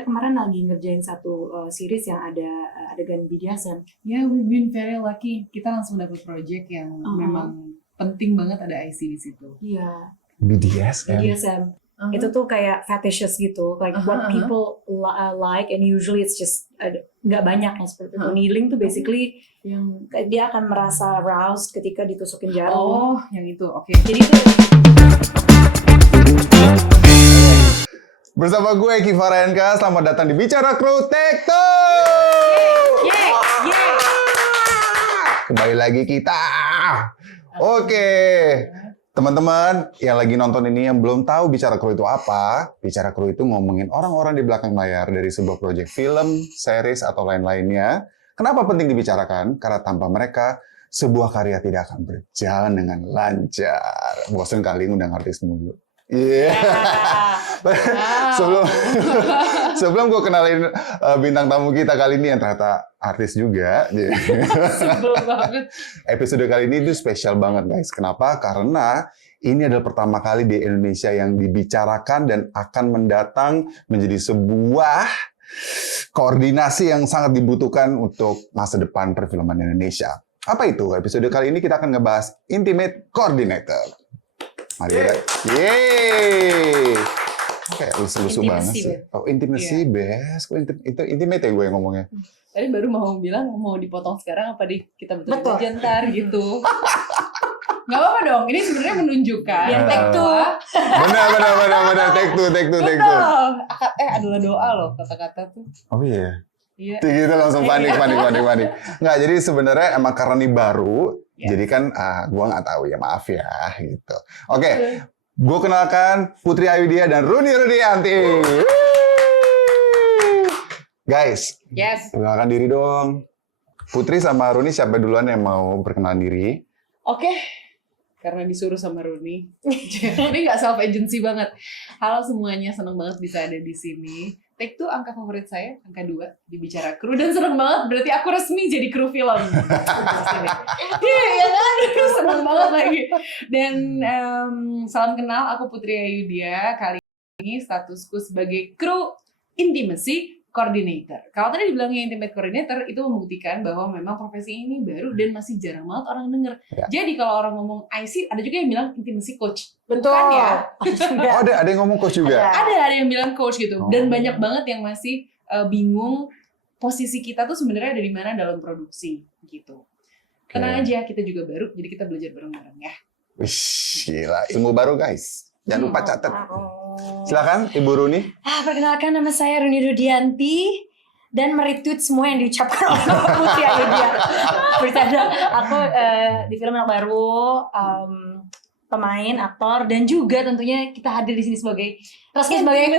kita kemarin lagi ngerjain satu series yang ada adegan BDSM. Yeah, we've been very lucky. Kita langsung dapat project yang memang penting banget ada IC di situ. Iya. BDSM. Itu tuh kayak fetishes gitu, like what people like, and usually it's just nggak banyak yang seperti itu. Kneeling tuh basically yang dia akan merasa aroused ketika ditusukin jarum. Oh, yang itu, oke. Jadi itu Bersama gue Kiva Renka, selamat datang di Bicara Crew Take Two. Kembali lagi kita. Oke. Teman-teman yang lagi nonton ini yang belum tahu Bicara Crew itu apa, Bicara Crew itu ngomongin orang-orang di belakang layar dari sebuah proyek film, series, atau lain-lainnya. Kenapa penting dibicarakan? Karena tanpa mereka, sebuah karya tidak akan berjalan dengan lancar. Bosan kali ngundang artis mulu. Iya. Sebelum gue kenalin bintang tamu kita kali ini yang ternyata artis juga. Sebel banget. Episode kali ini itu spesial banget guys. Kenapa? Karena ini adalah pertama kali di Indonesia yang dibicarakan dan akan mendatang menjadi sebuah koordinasi yang sangat dibutuhkan untuk masa depan perfilman Indonesia. Apa itu? Episode kali ini kita akan ngebahas Intimate Coordinator. Mari kita. Yeay. Kayak lusu-lusu banget sih. Oh, intimacy best. Kok itu intimate ya gue yang ngomongnya. Tadi baru mau bilang mau dipotong sekarang apa betul aja ntar gitu. Gak apa-apa dong. Ini sebenarnya menunjukkan. Biar take two. Benar. Take two. Adalah doa loh kata-kata tuh. Oh iya. Iya. Gitu langsung panik. Nggak, jadi sebenarnya emang karena ini baru, jadi kan gue nggak tahu ya, maaf ya gitu. Oke. Gue kenalkan Putri Ayudhya dan Runi Rudianti. Guys, perkenalkan diri dong. Putri sama Runi siapa duluan yang mau perkenalan diri? Oke, karena disuruh sama Runi. Jadi nggak self agency banget. Halo semuanya, seneng banget bisa ada di sini. Take Two angka favorit saya, angka 2 di Bicara Crew, dan seneng banget berarti aku resmi jadi kru film. Iya kan? Seneng banget lagi. Dan salam kenal, aku Putri Ayudhya. Kali ini statusku sebagai kru Intimacy Coordinator. Kalau tadi dibilangnya Intimate Coordinator, itu membuktikan bahwa memang profesi ini baru dan masih jarang banget orang denger. Ya. Jadi kalau orang ngomong IC, ada juga yang bilang Intimacy Coach. Betul. Kan ya? Oh, ada yang ngomong coach juga? Ada yang bilang coach gitu. Dan banyak banget yang masih bingung posisi kita tuh sebenarnya ada di mana dalam produksi gitu. Tenang aja, kita juga baru, jadi kita belajar bareng-bareng ya. Wih, gila. Ilmu baru guys. Jangan lupa catat. Silakan Ibu Runi. Perkenalkan, nama saya Runi Rudianti dan meretweet semua yang diucapkan oleh Putri Ayudhya. Bercanda. Aku di film yang baru, pemain, aktor, dan juga tentunya kita hadir di sini sebagai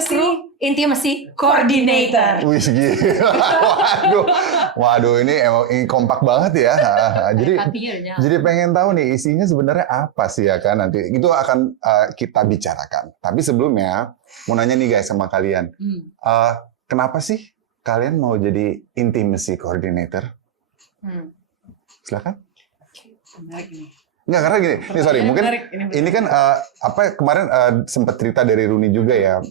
kru Intimacy Coordinator. Wih, gila. Waduh, ini emang kompak banget ya. Jadi pengen tahu nih isinya sebenarnya apa sih ya kan, nanti itu akan kita bicarakan. Tapi sebelumnya mau nanya nih guys sama kalian, kenapa sih kalian mau jadi Intimacy Coordinator? Silakan. Menarik ini. Nggak, karena gini, mungkin ini kan kemarin sempat cerita dari Runi juga ya,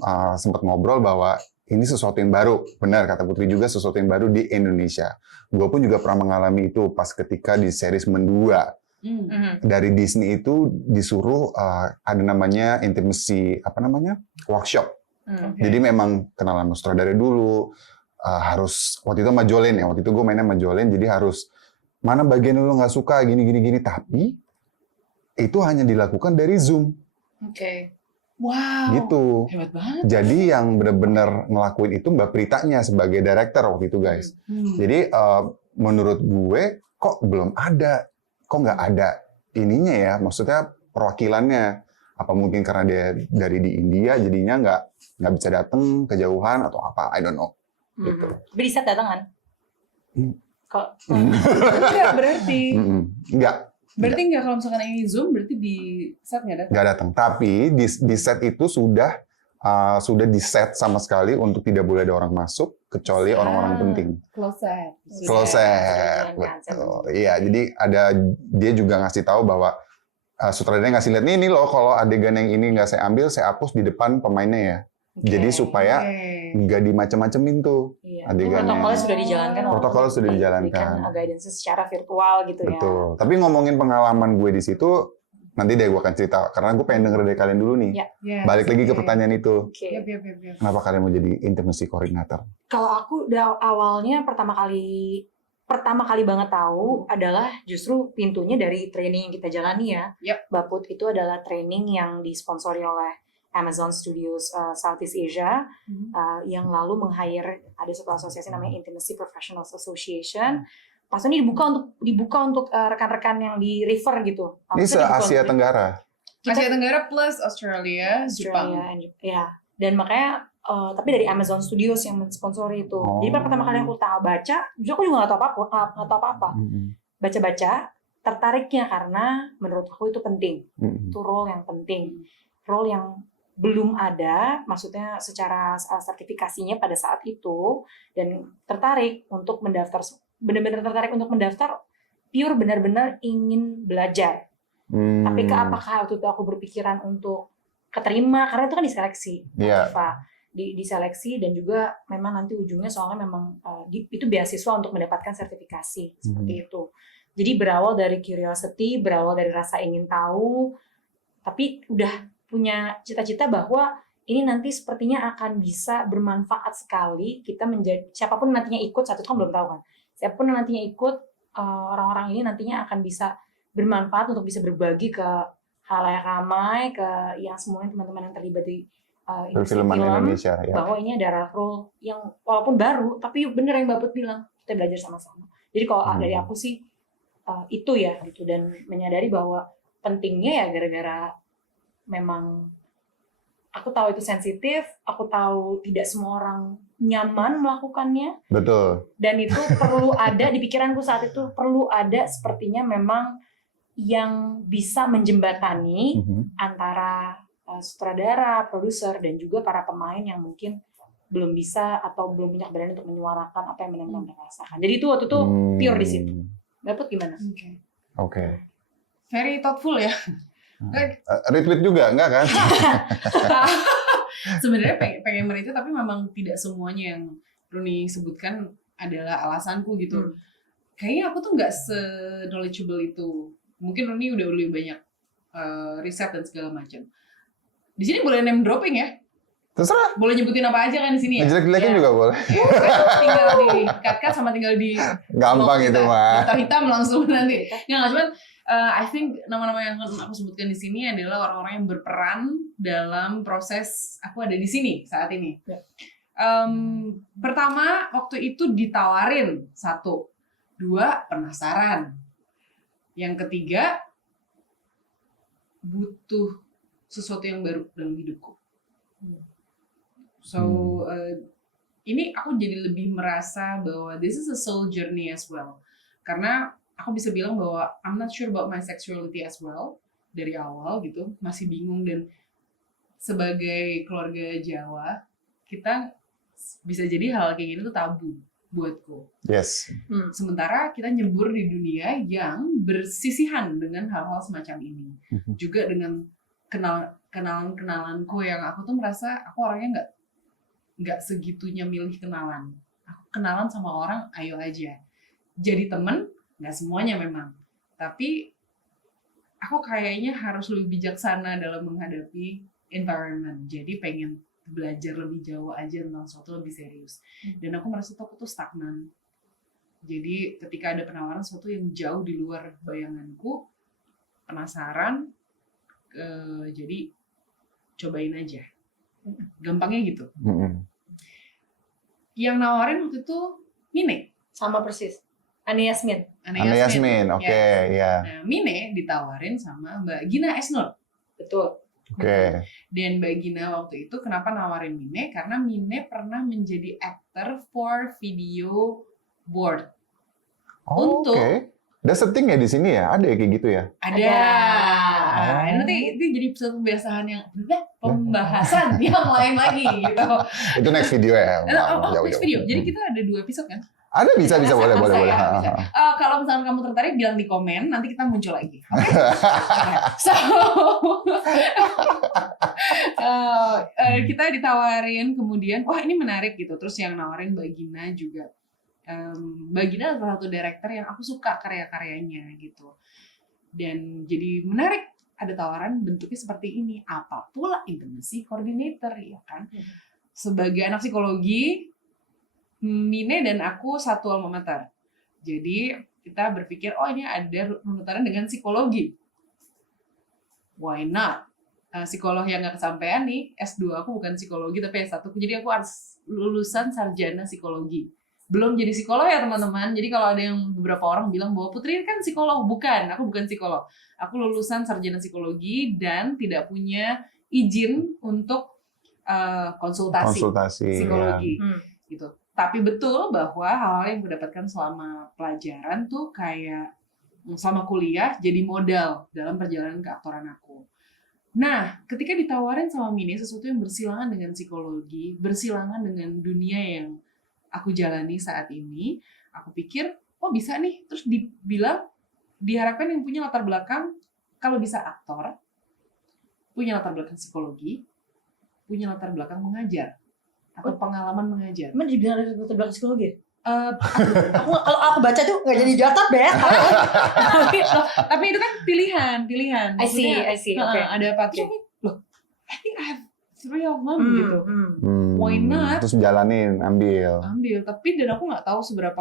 sempat ngobrol bahwa ini sesuatu yang baru, benar kata Putri juga sesuatu yang baru di Indonesia. Gue pun juga pernah mengalami itu pas ketika di series Mendua. Dari Disney itu disuruh ada namanya intimacy workshop. Jadi memang kenalan sutradara dulu, harus waktu itu sama Jolene ya, waktu itu gue mainnya sama Jolene, jadi harus mana bagian lu nggak suka gini, tapi itu hanya dilakukan dari Zoom. Oke. Wow. Gitu. Hebat banget. Jadi yang benar-benar ngelakuin itu Mbak Pritanya sebagai director waktu itu guys. Jadi menurut gue kok belum ada, kok nggak ada ininya ya, maksudnya perwakilannya. Apa mungkin karena dia dari di India jadinya nggak bisa datang kejauhan atau apa? I don't know. Gitu. Bisa datang kan? Kok? Enggak berarti. Enggak. Berarti nggak, kalau misalkan ini Zoom, berarti di set nggak datang? Nggak datang, tapi di set itu sudah di set sama sekali untuk tidak boleh ada orang masuk kecuali orang-orang penting. Close set, betul. Iya, jadi dia juga ngasih tahu bahwa sutradaranya ngasih lihat nih loh, kalau adegan yang ini nggak saya ambil, saya hapus di depan pemainnya ya. Jadi supaya nggak dimacem-macemin tuh Iya. adegannya. Protokolnya sudah dijalankan. Protokolnya sudah dijalankan. Diberikan guidance secara virtual gitu ya. Betul. Tapi ngomongin pengalaman gue di situ, nanti deh gue akan cerita. Karena gue pengen denger dari kalian dulu nih. Ya. Yes, Balik lagi ke pertanyaan itu. Oke. Yap. Kenapa kalian mau jadi intimacy coordinator? Kalau aku awalnya pertama kali banget tahu adalah justru pintunya dari training yang kita jalani ya. Yap. Baput itu adalah training yang disponsori oleh Amazon Studios Southeast Asia yang lalu meng-hire ada satu asosiasi namanya Intimacy Professionals Association. Pas ini dibuka untuk rekan-rekan yang di refer gitu. Ini se-Asia Tenggara. Asia Tenggara plus Australia, Jepang. Ya. Dan makanya tapi dari Amazon Studios yang mensponsori itu. Jadi pertama kali aku baca, justru aku juga nggak tahu apa-apa. Baca-baca, tertariknya karena menurut aku itu penting. Itu role yang penting. Role yang belum ada, maksudnya secara sertifikasinya pada saat itu, dan tertarik untuk mendaftar, benar-benar tertarik untuk mendaftar, pure benar-benar ingin belajar. Tapi apakah waktu itu aku berpikiran untuk keterima, karena itu kan diseleksi, diseleksi, dan juga memang nanti ujungnya soalnya memang itu beasiswa untuk mendapatkan sertifikasi, seperti itu. Jadi berawal dari curiosity, berawal dari rasa ingin tahu, tapi udah punya cita-cita bahwa ini nanti sepertinya akan bisa bermanfaat sekali kita menjadi siapapun nantinya ikut, saat itu kan belum tahu kan, siapapun nantinya ikut, orang-orang ini nantinya akan bisa bermanfaat untuk bisa berbagi ke halayak ramai, ke yang semuanya teman-teman yang terlibat di industri film Indonesia, ya. Bahwa ini adalah role yang walaupun baru, tapi bener yang Baput bilang, kita belajar sama-sama. Jadi kalau dari aku sih itu ya gitu, dan menyadari bahwa pentingnya ya gara-gara memang aku tahu itu sensitif, aku tahu tidak semua orang nyaman melakukannya. Betul. Dan itu perlu ada di pikiranku saat itu, perlu ada sepertinya memang yang bisa menjembatani antara sutradara, produser, dan juga para pemain yang mungkin belum bisa atau belum punya keberanian untuk menyuarakan apa yang benar-benar mereka rasakan. Jadi itu waktu itu pure di situ. Baput gimana? Oke. Very thoughtful ya. Retweet juga, enggak kan? Sebenarnya pengen meretweet, tapi memang tidak semuanya yang Runi sebutkan adalah alasanku gitu. Kayaknya aku tuh nggak se-knowledgeable itu. Mungkin Runi udah lebih banyak riset dan segala macam. Di sini boleh name dropping ya? Terserah. Boleh nyebutin apa aja kan di sini ya? Jelek-jelekin juga boleh. Tinggal di cut sama tinggal di gampang itu mah. Hitam langsung nanti. Nggak cuman I think nama-nama yang aku sebutkan di sini adalah orang-orang yang berperan dalam proses aku ada di sini saat ini. Pertama, waktu itu ditawarin 1, 2 penasaran. Yang ketiga, butuh sesuatu yang baru dalam hidupku. So, ini aku jadi lebih merasa bahwa this is a soul journey as well. Karena aku bisa bilang bahwa I'm not sure about my sexuality as well dari awal gitu, masih bingung, dan sebagai keluarga Jawa kita bisa jadi hal kayak gini tuh tabu buatku. Yes. Sementara kita nyebur di dunia yang bersisihan dengan hal-hal semacam ini, juga dengan kenalan-kenalanku yang aku tuh merasa aku orangnya nggak segitunya milih kenalan. Aku kenalan sama orang, ayo aja. Jadi temen, nggak semuanya memang, tapi aku kayaknya harus lebih bijaksana dalam menghadapi environment. Jadi pengen belajar lebih jauh aja tentang sesuatu lebih serius. Dan aku merasa tuh aku tuh stagnan. Jadi ketika ada penawaran sesuatu yang jauh di luar bayanganku, penasaran, jadi cobain aja. Gampangnya gitu. Yang nawarin waktu itu Mine. Sama persis. Ani Yasmin. Oke, ya. Nah, Mine ditawarin sama Mbak Gina Esnur. Betul. Oke. Dan Mbak Gina waktu itu kenapa nawarin Mine? Karena Mine pernah menjadi actor for video board. Untuk That's the thing ya di sini ya, ada ya kayak gitu ya? Ada. Nanti itu jadi satu pembahasan yang lain lagi gitu. Itu next video ya? Next video. Jadi kita ada 2 episode kan? Ada bisa boleh. Bisa. Ha. Kalau misalkan kamu tertarik, bilang di komen, nanti kita muncul lagi. Okay? So, kita ditawarin kemudian, wah ini menarik gitu. Terus yang nawarin Mbak Gina juga. Mbak Gina adalah satu director yang aku suka karya-karyanya gitu. Dan jadi menarik, ada tawaran bentuknya seperti ini. Apa pula intimacy coordinator, ya kan? Sebagai anak psikologi, Mine dan aku satu alma mater. Jadi kita berpikir, oh ini ada runutannya dengan psikologi. Why not? Psikolog yang nggak kesampaian nih, S2 aku bukan psikologi tapi S1. Jadi aku harus lulusan sarjana psikologi. Belum jadi psikolog ya teman-teman. Jadi kalau ada yang beberapa orang bilang bahwa Putri kan psikolog, bukan. Aku bukan psikolog. Aku lulusan sarjana psikologi dan tidak punya izin untuk konsultasi psikologi. Ya. Gitu. Tapi betul bahwa hal-hal yang aku dapatkan selama pelajaran tuh kayak selama kuliah jadi modal dalam perjalanan keaktoran aku. Nah, ketika ditawarin sama Mine sesuatu yang bersilangan dengan psikologi, bersilangan dengan dunia yang aku jalani saat ini, aku pikir, oh bisa nih. Terus dibilang, diharapkan yang punya latar belakang, kalau bisa aktor, punya latar belakang psikologi, punya latar belakang mengajar, atau pengalaman mengajar. Emang dibilang ada latar belakang psikologi? Kalau aku baca tuh nggak jadi jatah deh. Tapi itu kan pilihan. I see. Okay. Ada apa? Terus loh, I think I have 3 of them gitu. Why not? Terus jalanin, ambil. Tapi dan aku nggak tahu seberapa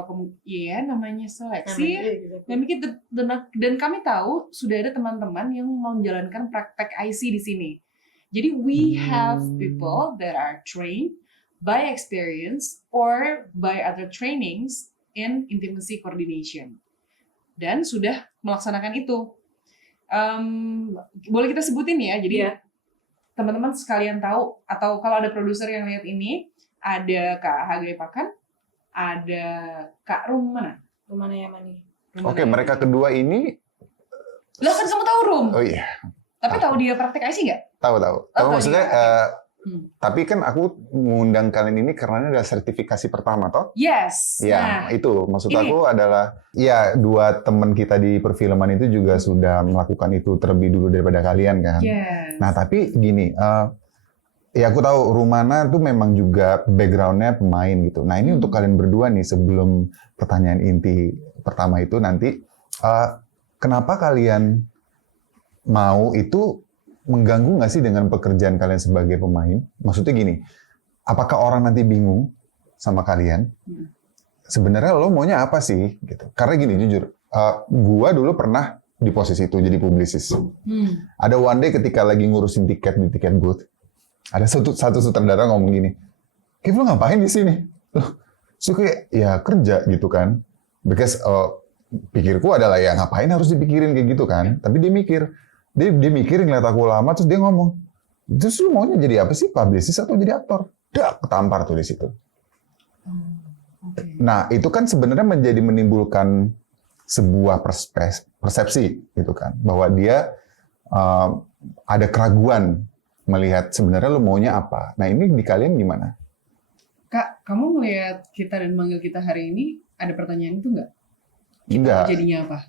namanya seleksi. Dan kami tahu sudah ada teman-teman yang mau menjalankan praktek IC di sini. Jadi we have people that are trained by experience or by other trainings in intimacy coordination. Dan sudah melaksanakan itu. Boleh kita sebutin ya, jadi teman-teman sekalian tahu, atau kalau ada produser yang lihat ini, ada Kak Hagai Pakan, ada Kak Rum mana? Rumana Yamani. Oke, mereka kedua ini... Lah kan kamu tahu Rum? Oh iya. Tapi tahu dia praktek IC nggak? Tahu. Tapi maksudnya... Tapi kan aku mengundang kalian ini karena ini adalah sertifikasi pertama, toh? Yes. Ya, itu. Maksud aku adalah, ya 2 teman kita di perfilman itu juga sudah melakukan itu terlebih dulu daripada kalian, kan? Yes. Nah, tapi gini, ya aku tahu Rumana tuh memang juga background-nya pemain gitu. Nah, ini untuk kalian berdua nih, sebelum pertanyaan inti pertama itu nanti, kenapa kalian mau itu mengganggu nggak sih dengan pekerjaan kalian sebagai pemain? Maksudnya gini, apakah orang nanti bingung sama kalian? Sebenarnya lo maunya apa sih? Gitu. Karena gini, jujur, gua dulu pernah di posisi itu jadi publicist. Ada one day ketika lagi ngurusin tiket di tiket booth, ada satu sutradara ngomong gini, "Kev, lo ngapain di sini?" Suka ya kerja gitu kan. Because pikirku adalah ya ngapain harus dipikirin kayak gitu kan. Tapi dia mikir ngeliat aku lama, terus dia ngomong, terus lu maunya jadi apa sih, publicist atau jadi aktor? Ketampar tuh di situ. Nah, itu kan sebenarnya menimbulkan sebuah persepsi gitu kan, bahwa dia ada keraguan melihat sebenarnya lu maunya apa. Nah, ini di kalian gimana? Kak, kamu melihat kita dan manggil kita hari ini, ada pertanyaan itu nggak? Enggak. Jadinya apa?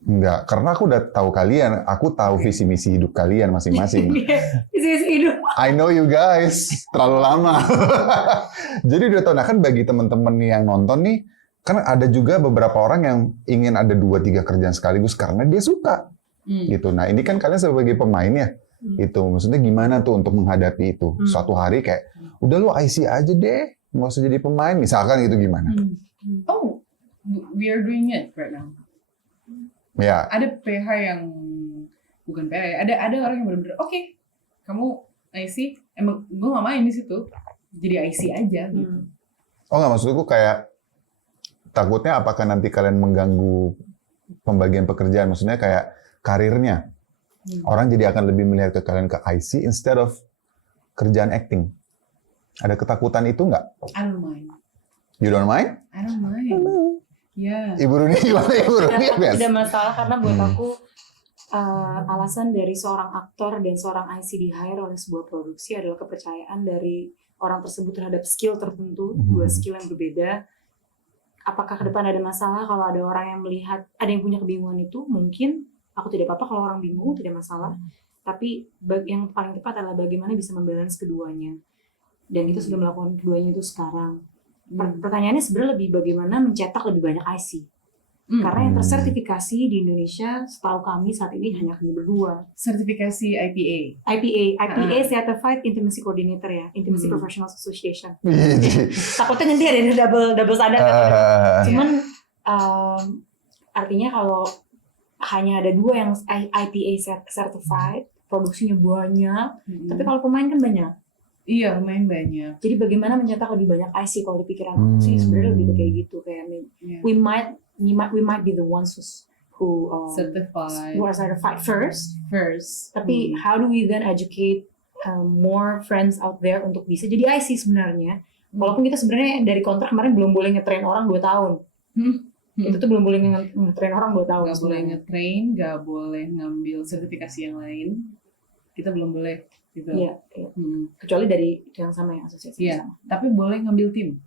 Enggak, karena aku udah tahu kalian, aku tahu visi misi hidup kalian masing-masing. Visi hidup. I know you guys, terlalu lama. Jadi udah tahu, nah kan bagi teman-teman yang nonton nih, kan ada juga beberapa orang yang ingin ada 2-3 kerjaan sekaligus karena dia suka. Gitu. Nah ini kan kalian sebagai pemain ya, itu maksudnya gimana tuh untuk menghadapi itu? Suatu hari kayak, udah lu IC aja deh, nggak usah jadi pemain, misalkan gitu gimana? Oh, we are doing it right now. Ya. Ada PH yang bukan PH ya, ada orang yang benar-benar oke, kamu IC, emang gue nggak main di situ, jadi IC aja gitu. Oh nggak, maksudku kayak takutnya apakah nanti kalian mengganggu pembagian pekerjaan, maksudnya kayak karirnya, orang jadi akan lebih melihat ke kalian ke IC instead of kerjaan acting. Ada ketakutan itu nggak? I don't mind. You don't mind? I don't mind. Ya. Ibu Runi gimana, Ibu Runi? Tidak masalah karena buat aku alasan dari seorang aktor dan seorang IC di hire oleh sebuah produksi adalah kepercayaan dari orang tersebut terhadap skill tertentu, 2 skill yang berbeda. apakah ke depan ada masalah kalau ada orang yang melihat ada yang punya kebingungan itu, mungkin aku tidak apa-apa kalau orang bingung, tidak masalah. Tapi yang paling tepat adalah bagaimana bisa membalance keduanya. Dan kita sudah melakukan keduanya itu sekarang. Pertanyaannya sebenarnya lebih bagaimana mencetak lebih banyak IC. Karena yang tersertifikasi di Indonesia setahu kami saat ini hanya kami berdua. Sertifikasi IPA. IPA Certified Intimacy Coordinator ya, Intimacy Professionals Association. Iya. Takutnya nanti ada double standard. Cuman artinya kalau hanya ada 2 yang IPA certified, produksinya banyak, tapi kalau pemain kan banyak. Iya, pemain banyak. Jadi bagaimana mencetak lebih banyak IC kalau di pikiran aku sih sebenarnya lebih kayak gitu, kayak we might be the ones who are certified first. Tapi how do we then educate more friends out there untuk bisa jadi IC sebenarnya? Walaupun kita sebenarnya dari kontrak kemarin belum boleh ngetrain orang 2 tahun. Itu tuh belum boleh ngetrain orang 2 tahun. Gak boleh ngetrain, gak boleh ngambil sertifikasi yang lain. Kita belum boleh gitu. Iya. Kecuali dari yang sama yang asosiasi sama. Tapi boleh ngambil tim.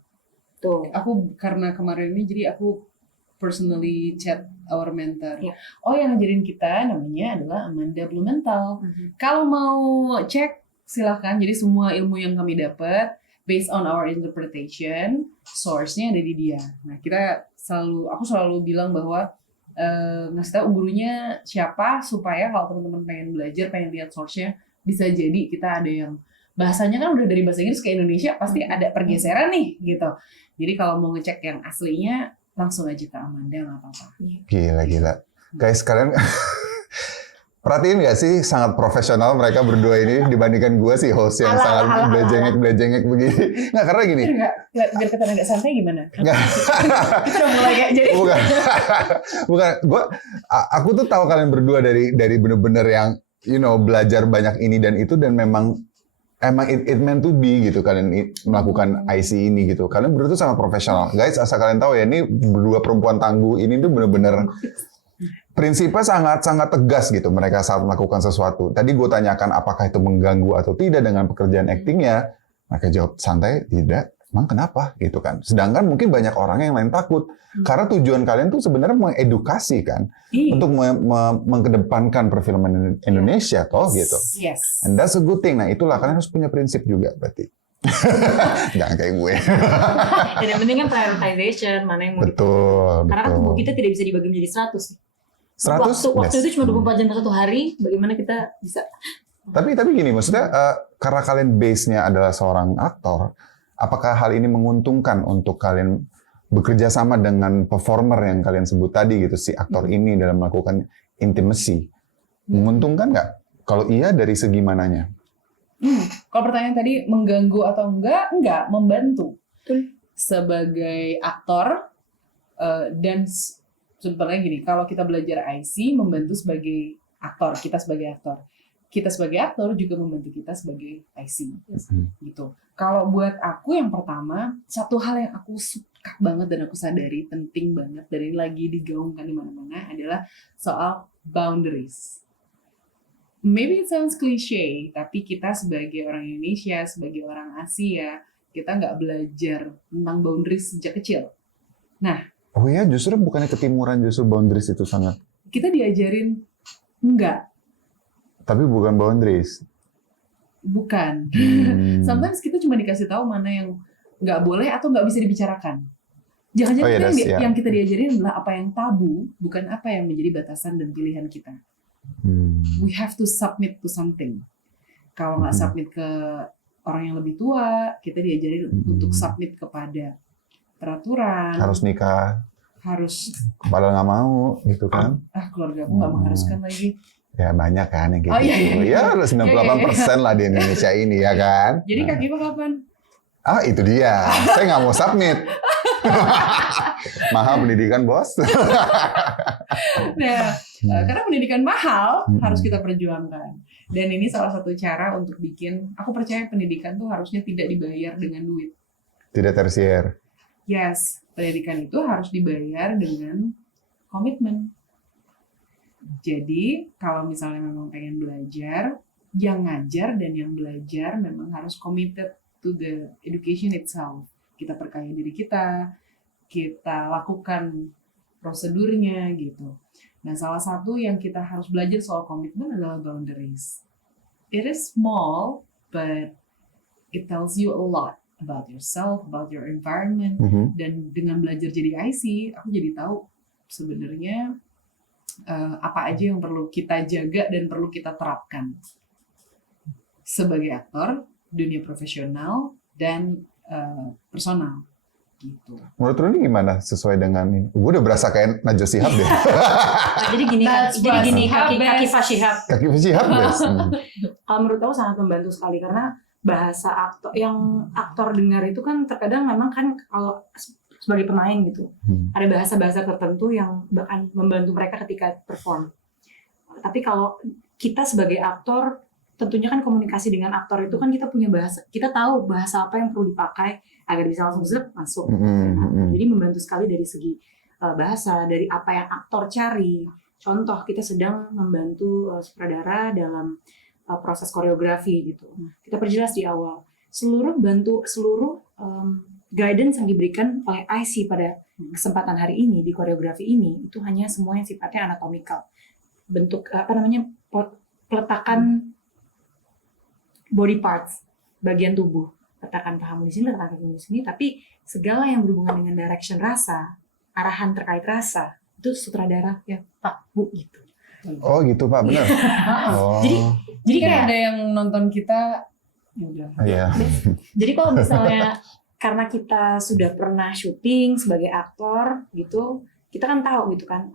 Tuh. Aku karena kemarin ini jadi aku personally chat our mentor. Yeah. Oh, yang ngajarin kita namanya adalah Amanda Blumenthal. Kalau mau cek silahkan. Jadi semua ilmu yang kami dapat based on our interpretation, source-nya ada di dia. Nah, aku selalu bilang bahwa ngasih tahu gurunya siapa supaya kalau teman-teman pengen belajar, pengen lihat source-nya, bisa jadi kita ada yang bahasanya kan udah dari bahasa Inggris ke Indonesia pasti ada pergeseran nih gitu. Jadi kalau mau ngecek yang aslinya langsung aja ke Amanda, nggak apa-apa. Gila. Guys, kalian perhatiin nggak sih sangat profesional mereka berdua ini dibandingkan gue sih host yang sangat belejengek begini. Nggak, karena gini. Biar kita agak santai gimana? Kita udah mulai kayak jadi. Bukan. Aku tuh tahu kalian berdua dari bener-bener yang belajar banyak ini dan itu, dan emang it meant to be gitu kalian melakukan IC ini gitu. Kalian berdua tuh sangat profesional. Guys, asal kalian tahu ya, ini berdua perempuan tangguh ini tuh bener-bener prinsipnya sangat tegas gitu mereka saat melakukan sesuatu. Tadi gue tanyakan apakah itu mengganggu atau tidak dengan pekerjaan aktingnya. Mereka jawab santai, tidak. Emang kenapa gitu kan? Sedangkan mungkin banyak orang yang lain takut. Karena tujuan kalian tuh sebenarnya mengedukasi kan. Untuk mengedepankan perfilman Indonesia toh gitu. Yes. And that's a good thing. Nah itulah kalian harus punya prinsip juga berarti. Jangan kayak gue. Dan yang penting kan prioritization, mana yang mau betul. Karena kan tubuh kita tidak bisa dibagi menjadi 100. 100? Waktu itu cuma 24 jam satu hari, bagaimana kita bisa? Tapi gini, maksudnya karena kalian base-nya adalah seorang aktor, apakah hal ini menguntungkan untuk kalian bekerja sama dengan performer yang kalian sebut tadi gitu, si aktor ini dalam melakukan intimacy? Menguntungkan nggak? Kalau iya, dari segi mananya? Kalau pertanyaan tadi mengganggu atau enggak, membantu. Sebagai aktor dan sebetulnya gini, kalau kita belajar IC membantu sebagai aktor, kita sebagai aktor juga membantu kita sebagai IC gitu. Kalau buat aku yang pertama, satu hal yang aku suka banget dan aku sadari penting banget dan ini lagi digaungkan di mana-mana adalah soal boundaries. Maybe it sounds cliche, tapi kita sebagai orang Indonesia, sebagai orang Asia, kita nggak belajar tentang boundaries sejak kecil. Nah, oh ya, justru bukannya ketimuran justru boundaries itu sangat. Kita diajarin enggak. Tapi bukan boundaries. Bukan. Sometimes kita cuma dikasih tahu mana yang nggak boleh atau nggak bisa dibicarakan. Jangan-jangan yang kita diajarin adalah apa yang tabu, bukan apa yang menjadi batasan dan pilihan kita. We have to submit to something. Kalau nggak submit ke orang yang lebih tua, kita diajarin untuk submit kepada peraturan. Harus nikah. Harus. Padahal nggak mau, gitu kan? Keluarga aku nggak mengharuskan lagi. Ya banyak kan yang gitu. Ya 98% lah di Indonesia ini ya kan. Jadi kaki apa kapan? Itu dia. Saya nggak mau submit. Mahal pendidikan bos. Nah, karena pendidikan mahal harus kita perjuangkan. Dan ini salah satu cara untuk bikin. Aku percaya pendidikan tuh harusnya tidak dibayar dengan duit. Tidak tersier. Yes, pendidikan itu harus dibayar dengan komitmen. Jadi, kalau misalnya memang pengen belajar, yang ngajar dan yang belajar memang harus committed to the education itself. Kita perkaya diri kita kita lakukan prosedurnya gitu. Nah, salah satu yang kita harus belajar soal komitmen adalah boundaries. It is small, but it tells you a lot about yourself, about your environment. Dan dengan belajar jadi IC, aku jadi tahu sebenarnya apa aja yang perlu kita jaga dan perlu kita terapkan sebagai aktor, dunia profesional dan personal. Gitu. Menurut Runi gimana sesuai dengan ini? Gue udah berasa kayak Najwa Shihab deh. Jadi gini, kaki Fashihab. Kaki Shihab guys. Kalau menurut aku sangat membantu sekali karena bahasa aktor dengar itu kan terkadang memang kan kalau sebagai pemain gitu ada bahasa-bahasa tertentu yang bahkan membantu mereka ketika perform. Tapi kalau kita sebagai aktor tentunya kan komunikasi dengan aktor itu kan kita punya bahasa, kita tahu bahasa apa yang perlu dipakai agar bisa langsung masuk. Jadi membantu sekali dari segi bahasa, dari apa yang aktor cari. Contoh kita sedang membantu sutradara dalam proses koreografi gitu. Kita perjelas di awal seluruh guidance yang diberikan oleh IC pada kesempatan hari ini di koreografi ini itu hanya semua yang sifatnya anatomikal, bentuk peletakan body parts, bagian tubuh, letakkan pahamu di sini, letakkan kakimu di sini, tapi segala yang berhubungan dengan direction rasa, arahan terkait rasa, itu sutradara ya Pak Bu gitu. Oh gitu Pak, benar. Jadi kan kayak ada yang nonton kita, ya udah. Iya. Jadi kalau misalnya karena kita sudah pernah syuting sebagai aktor gitu, kita kan tahu gitu kan,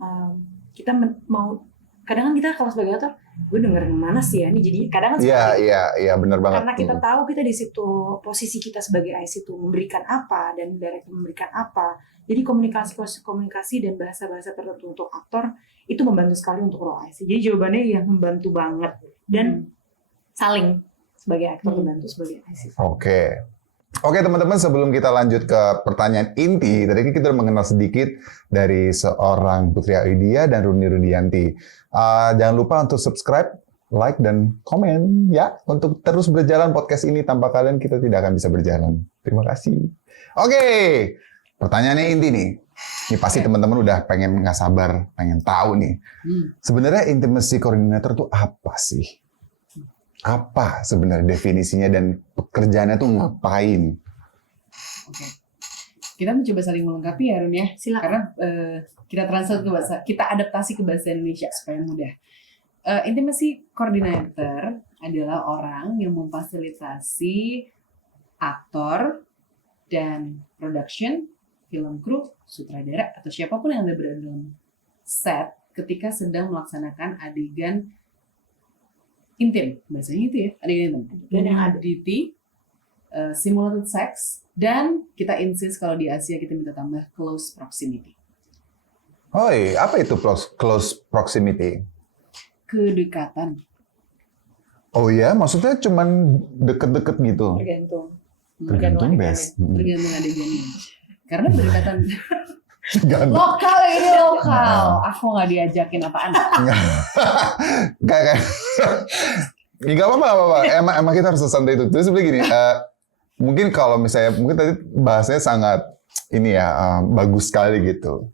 kita mau kadang kan kita kalau sebagai aktor gue dengerin mana sih ya ini, jadi kadang kan iya benar banget. karena kita tahu kita di situ posisi kita sebagai IC itu memberikan apa dan director memberikan apa, jadi komunikasi dan bahasa-bahasa tertentu untuk aktor itu membantu sekali untuk role IC. Jadi jawabannya yang membantu banget dan saling sebagai aktor membantu sebagai IC. Oke teman-teman, sebelum kita lanjut ke pertanyaan inti, tadi kita udah mengenal sedikit dari seorang Putri Ayudhya dan Runi Rudianti. Jangan lupa untuk subscribe, like, dan komen ya, untuk terus berjalan podcast ini. Tanpa kalian kita tidak akan bisa berjalan. Terima kasih. Oke, pertanyaannya inti nih. Ini pasti teman-teman udah nggak sabar, pengen tahu nih. Sebenarnya intimacy coordinator tuh apa sih? Apa sebenarnya definisinya dan pekerjaannya tuh ngapain? Oke. Kita mencoba saling melengkapi ya Run ya. Silakan. Karena kita translate ke bahasa, kita adaptasi ke bahasa Indonesia supaya mudah. Intimacy coordinator adalah orang yang memfasilitasi aktor dan production, film kru, sutradara atau siapapun yang ada berada dalam set ketika sedang melaksanakan adegan intim, bahasanya itu ya, adegan intim. Dan yang nudity, simulated sex, dan kita insist kalau di Asia kita minta tambah close proximity. Apa itu close proximity? Kedekatan. Oh ya, maksudnya cuman deket-deket gitu? Tergantung best. Tergantung adegannya. Karena berdekatan. Gantung. Lokal ini lokal. Aku nggak diajakin apaan. Nggak apa-apa. Emang kita harus santai itu. Terus begini, mungkin kalau misalnya, mungkin tadi bahasanya sangat ini ya, bagus sekali gitu.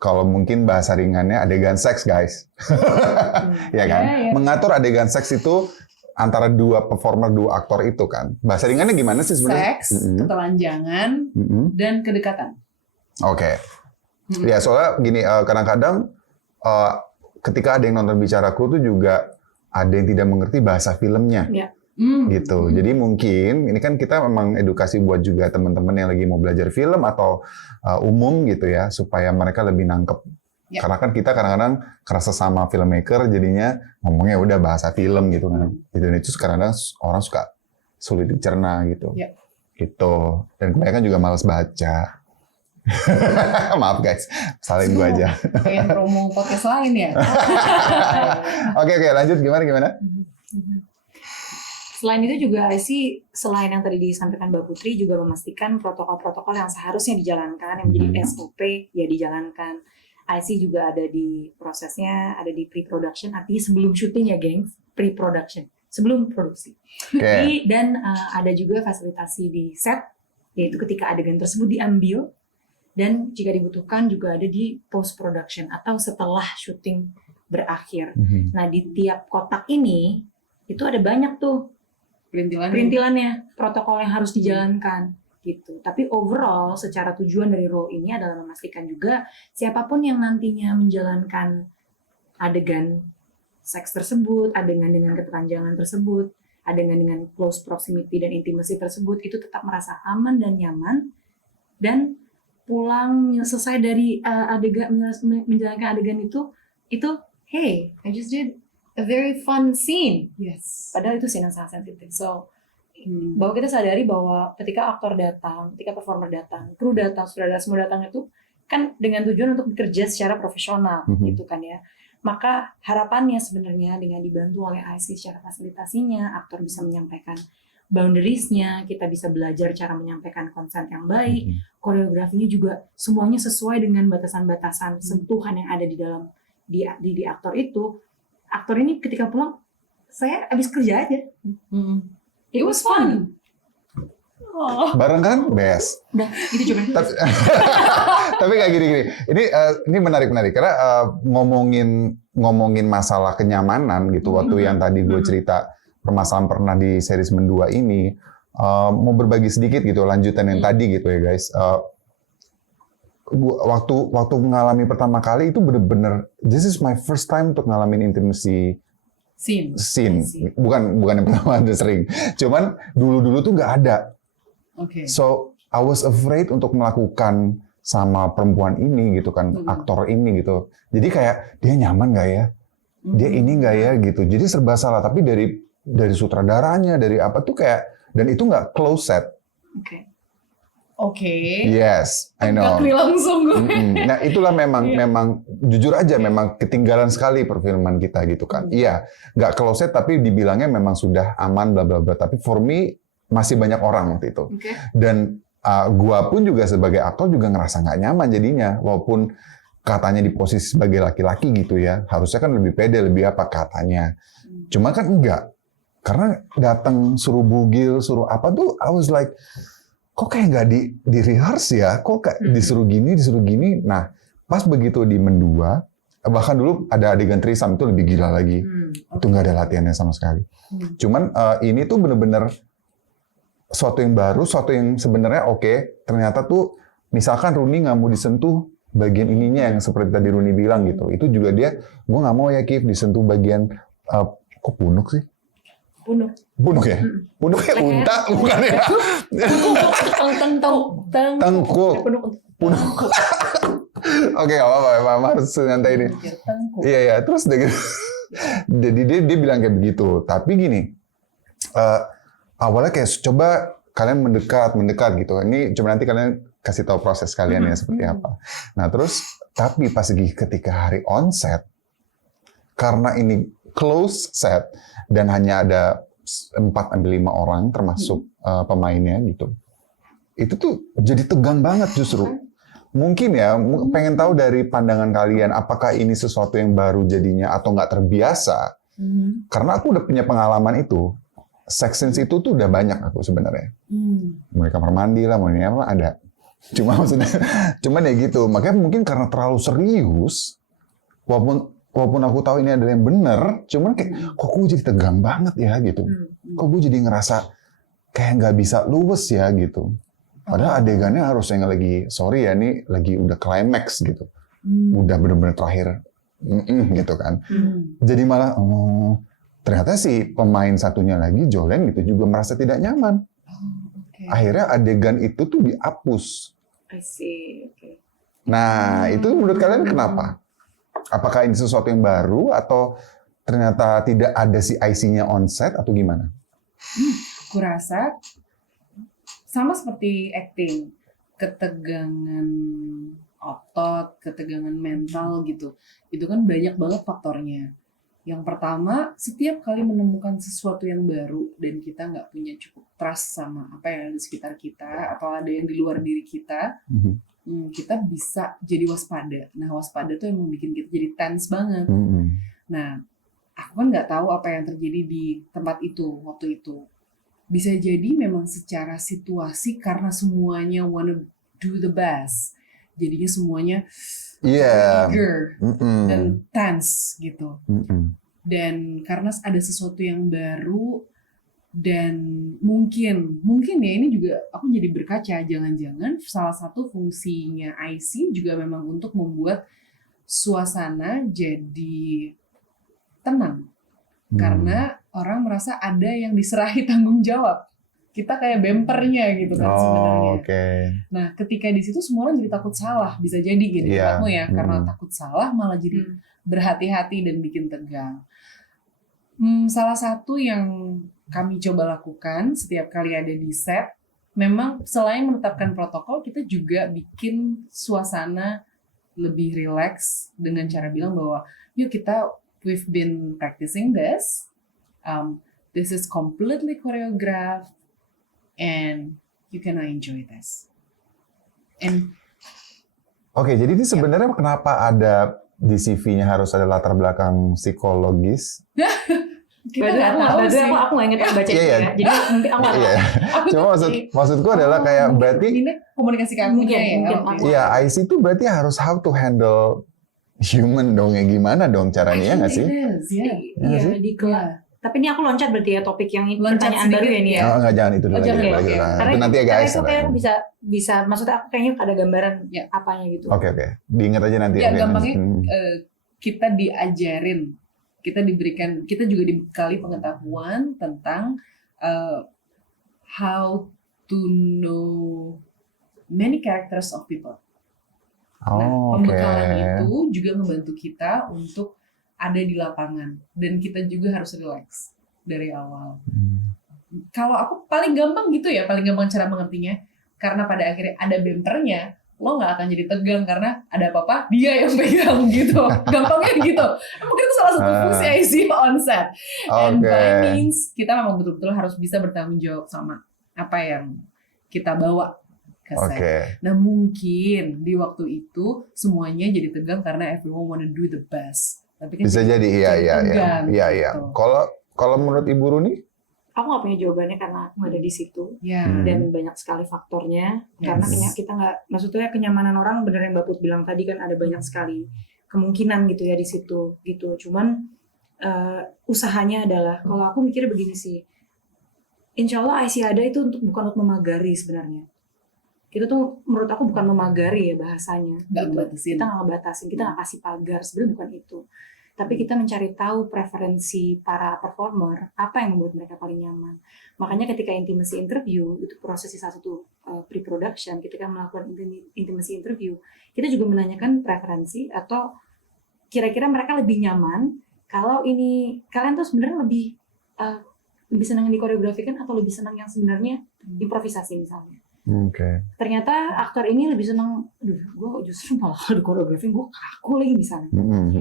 Kalau mungkin bahasa ringannya adegan seks guys, ya kan? Ya. Mengatur adegan seks itu antara dua performer, dua aktor itu kan. Bahasa ringannya gimana sih sebenarnya? Seks, ketelanjangan, dan kedekatan. Oke. Ya soalnya gini, kadang-kadang ketika ada yang nonton Bicara Kru tuh juga ada yang tidak mengerti bahasa filmnya. Ya. Gitu. Jadi mungkin ini kan kita memang edukasi buat juga teman-teman yang lagi mau belajar film atau umum gitu ya, supaya mereka lebih nangkep. Ya. Karena kan kita kadang-kadang kerasa sama filmmaker jadinya ngomongnya udah bahasa film gitu kan. Dan itu kadang-kadang orang suka sulit dicerna gitu. Ya. Gitu. Dan kebanyakan juga malas baca. Maaf guys, salin gue aja. Pengen promo podcast lain ya. Oke, lanjut gimana? Selain itu juga sih, selain yang tadi disampaikan Mbak Putri juga memastikan protokol-protokol yang seharusnya dijalankan, yang menjadi SOP ya dijalankan. IC juga ada di prosesnya, ada di pre-production, artinya sebelum syuting ya gengs, pre-production, sebelum produksi. Dan ada juga fasilitasi di set, yaitu ketika adegan tersebut diambil, dan jika dibutuhkan juga ada di post production atau setelah syuting berakhir. Nah, di tiap kotak ini itu ada banyak tuh perintilannya, protokol yang harus dijalankan gitu. Tapi overall secara tujuan dari role ini adalah memastikan juga siapapun yang nantinya menjalankan adegan seks tersebut, adegan dengan ketelanjangan tersebut, adegan dengan close proximity dan intimacy tersebut itu tetap merasa aman dan nyaman, dan pulang selesai dari adegan menjalankan adegan itu hey, I just did a very fun scene. Yes. Padahal itu scene yang sangat sensitif. So, bahwa kita sadari bahwa ketika aktor datang, ketika performer datang, kru datang, sutradara semua datang itu kan dengan tujuan untuk bekerja secara profesional, gitu kan ya. Maka harapannya sebenarnya dengan dibantu oleh IC secara fasilitasinya, aktor bisa menyampaikan boundaries-nya, kita bisa belajar cara menyampaikan consent yang baik, koreografinya juga semuanya sesuai dengan batasan-batasan sentuhan yang ada di dalam di aktor itu. Aktor ini ketika pulang, saya habis kerja aja. It was fun. Bareng kan? Best. Udah, itu cuma. Tapi kayak gini. Ini menarik karena ngomongin masalah kenyamanan gitu. Waktu yang tadi gue cerita permasalahan pernah di series Mendua ini, mau berbagi sedikit gitu lanjutan yang tadi gitu ya guys. Waktu mengalami pertama kali itu bener-bener this is my first time untuk ngalamin intimacy scene. Bukan yang pertama, ada sering. Cuman dulu tuh nggak ada. Okay. So I was afraid untuk melakukan sama perempuan ini gitu kan, aktor ini gitu. Jadi kayak dia nyaman nggak ya? Dia ini nggak ya gitu. Jadi serba salah. Tapi dari sutradaranya, dari apa tuh kayak, dan itu nggak close set. Oke. Yes, I know. Gak langsung gue. Nah itulah memang jujur aja memang ketinggalan sekali perfilman kita gitu kan. Iya, nggak close set tapi dibilangnya memang sudah aman bla bla bla. Tapi for me masih banyak orang waktu itu. Dan gua pun juga sebagai aktor juga ngerasa nggak nyaman jadinya, walaupun katanya di posisi sebagai laki-laki gitu ya, harusnya kan lebih pede, lebih apa katanya. Cuma kan enggak, karena datang suruh bugil, suruh apa tuh, I was like, kok kayak nggak di rehearse ya, kok kayak disuruh gini. Nah, pas begitu di Mendua, bahkan dulu ada adegan trisam itu lebih gila lagi, itu nggak ada latihannya sama sekali. Cuman ini tuh bener-bener suatu yang baru, suatu yang sebenarnya oke. Ternyata tuh misalkan Rooney nggak mau disentuh bagian ininya yang seperti tadi Rooney bilang gitu, itu juga dia, gue nggak mau ya Kif disentuh bagian kok punuk sih? Punuk ya? Punuk kayak unta bukan ya? Tengkuk. Punuk. Oke, nggak apa-apa, harus santai ini. Iya, terus gitu. Jadi dia bilang kayak begitu. Tapi gini, awalnya kayak coba kalian mendekat gitu. Ini cuma nanti kalian kasih tahu proses kalian ya seperti apa. Nah terus, tapi pas ketika hari on set, karena ini close set dan hanya ada 4-5 orang termasuk pemainnya gitu. Itu tuh jadi tegang banget justru. Mungkin ya, pengen tahu dari pandangan kalian, apakah ini sesuatu yang baru jadinya atau nggak terbiasa? Karena aku udah punya pengalaman itu. Sex scenes itu tuh udah banyak aku sebenarnya. Mulai kamar mandi lah, mulai apa ada. Cuman ya gitu. Makanya mungkin karena terlalu serius, walaupun aku tahu ini adalah yang benar, cuman kayak kok gue jadi tegang banget ya gitu. Kok gue jadi ngerasa kayak nggak bisa luwes ya gitu. Padahal adegannya harusnya lagi, sorry ya, ini lagi udah climax gitu. Udah bener-bener terakhir. Gitu kan. Jadi malah, ternyata si pemain satunya lagi, Jolene gitu, juga merasa tidak nyaman. Akhirnya adegan itu tuh dihapus. I see. Nah, itu menurut kalian kenapa? Apakah ini sesuatu yang baru atau ternyata tidak ada si IC-nya on set atau gimana? Aku rasa sama seperti acting, ketegangan otot, ketegangan mental gitu. Itu kan banyak banget faktornya. Yang pertama, setiap kali menemukan sesuatu yang baru dan kita nggak punya cukup trust sama apa yang ada di sekitar kita atau ada yang di luar diri kita, kita bisa jadi waspada. Nah, waspada tuh emang bikin kita jadi tense banget. Nah, aku kan nggak tahu apa yang terjadi di tempat itu waktu itu. Bisa jadi memang secara situasi karena semuanya wanna do the best. jadinya semuanya Iya. eager Mm-mm. dan tense gitu. Mm-mm. Dan karena ada sesuatu yang baru dan mungkin ya ini juga aku jadi berkaca, jangan-jangan salah satu fungsinya IC juga memang untuk membuat suasana jadi tenang. Karena orang merasa ada yang diserahi tanggung jawab. Kita kayak bempernya gitu kan sebenarnya. Oke. Nah, ketika di situ semua orang jadi takut salah, bisa jadi gitu Iya. menurutmu ya, karena Hmm. takut salah malah jadi berhati-hati dan bikin tegang. Salah satu yang kami coba lakukan setiap kali ada di set, memang selain menetapkan protokol, kita juga bikin suasana lebih rileks dengan cara bilang bahwa yuk we've been practicing this, this is completely choreographed, and you can enjoy this. And Oke, jadi ini sebenarnya kenapa ada di CV-nya harus ada latar belakang psikologis? kita nggak tahu sih. Aku nggak inget baca itu Iya, ya. iya. Jadi mungkin aku nggak Iya. Aku Cuma tuh maksudku adalah kayak berarti ini komunikasi ke akunya ya. Mungkin. Oke. ya IC itu berarti harus how to handle human dong, ya gimana dong caranya ya nggak sih? It is, yeah. Iya sih? Iya di kelas. Tapi ini aku loncat berarti ya topik yang Loncat pertanyaan baru sedikit, ya nih ya. Oh enggak, jangan itu dulu Oh, lagi. jangan, lagi oke. lah. Karena Itu nanti ya karena guys. itu kayak aku bisa maksudnya aku kayaknya ada gambaran Ya. apanya gitu. Oke. Diingat aja nanti. Ya, Oke, gampangnya nanti. kita diajarin, kita juga dibekali pengetahuan tentang how to know many characters of people. Nah, Oh, oke. pembekalan itu juga membantu kita untuk ada di lapangan dan kita juga harus relax dari awal. Kalau aku paling gampang gitu ya, paling gampang cara mengertinya, karena pada akhirnya ada bempernya, lo nggak akan jadi tegang karena ada apa-apa dia yang pegang gitu. Gampangnya gitu. Mungkin itu salah satu fungsi IC on set. And Oke. by means kita memang betul-betul harus bisa bertanggung jawab sama apa yang kita bawa ke set. Oke. Nah mungkin di waktu itu semuanya jadi tegang karena everyone wanna do the best. Tapi kan Bisa jadi iya. tegang, Iya. gitu. Kalau menurut Ibu Runi? Aku nggak punya jawabannya karena aku nggak ada di situ. Ya. Dan banyak sekali faktornya. Karena kita nggak, maksudnya kenyamanan orang bener yang Mbak Put bilang tadi kan ada banyak sekali kemungkinan gitu ya di situ gitu. Cuman usahanya adalah kalau aku mikirnya begini sih, insya Allah IC ada itu bukan untuk memagari sebenarnya. Kita tuh menurut aku bukan memagari ya bahasanya. Nggak gitu. ngebatasin. Kita nggak ngebatasin, kita nggak kasih pagar, sebenarnya bukan itu. Tapi kita mencari tahu preferensi para performer, apa yang membuat mereka paling nyaman. Makanya ketika intimacy interview, itu prosesnya salah satu pre-production, ketika melakukan intimacy interview, kita juga menanyakan preferensi atau kira-kira mereka lebih nyaman kalau ini, kalian tuh sebenarnya lebih senang yang dikoreografikan atau lebih senang yang sebenarnya improvisasi misalnya. Oke. Ternyata aktor ini lebih senang, gue justru malah kalau dikoreografi gue kaku lagi misalnya.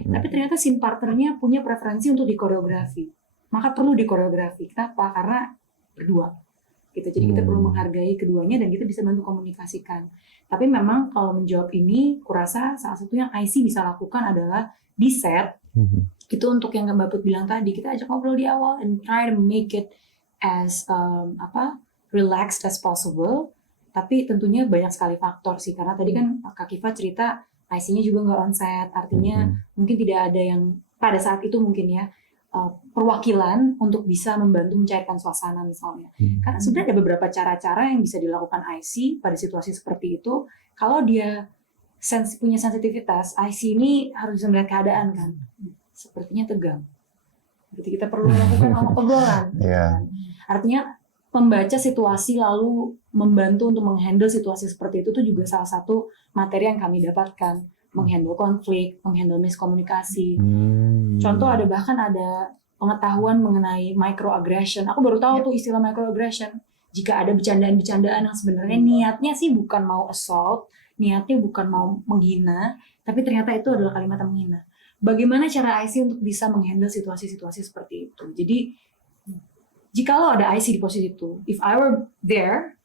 Tapi ternyata scene partnernya punya preferensi untuk dikoreografi. Maka perlu dikoreografi. Kenapa? Karena berdua. Gitu. Jadi kita perlu menghargai keduanya dan kita bisa bantu komunikasikan. Tapi memang kalau menjawab ini, kurasa salah satu yang IC bisa lakukan adalah di set. Itu untuk yang Mbak Put bilang tadi, kita ajak ngobrol di awal and try to make it as relaxed as possible. Tapi tentunya banyak sekali faktor sih, karena tadi kan Kak Kiva cerita IC-nya juga nggak on set, artinya mungkin tidak ada yang pada saat itu mungkin ya perwakilan untuk bisa membantu mencairkan suasana misalnya. Karena sebenarnya ada beberapa cara-cara yang bisa dilakukan IC pada situasi seperti itu. Kalau dia punya sensitivitas, IC ini harus bisa melihat keadaan kan. Sepertinya tegang. Berarti kita perlu melakukan obrolan. Iya. Artinya membaca situasi lalu membantu untuk menghandle situasi seperti itu tuh juga salah satu materi yang kami dapatkan. Menghandle konflik, menghandle miskomunikasi. Contoh bahkan ada pengetahuan mengenai microaggression. Aku baru tahu tuh istilah microaggression. Jika ada bercandaan-bercandaan yang sebenarnya niatnya sih bukan mau assault, niatnya bukan mau menghina, tapi ternyata itu adalah kalimat yang menghina. Bagaimana cara IC untuk bisa menghandle situasi-situasi seperti itu? Jadi jikalau ada IC di posisi itu, if I were there,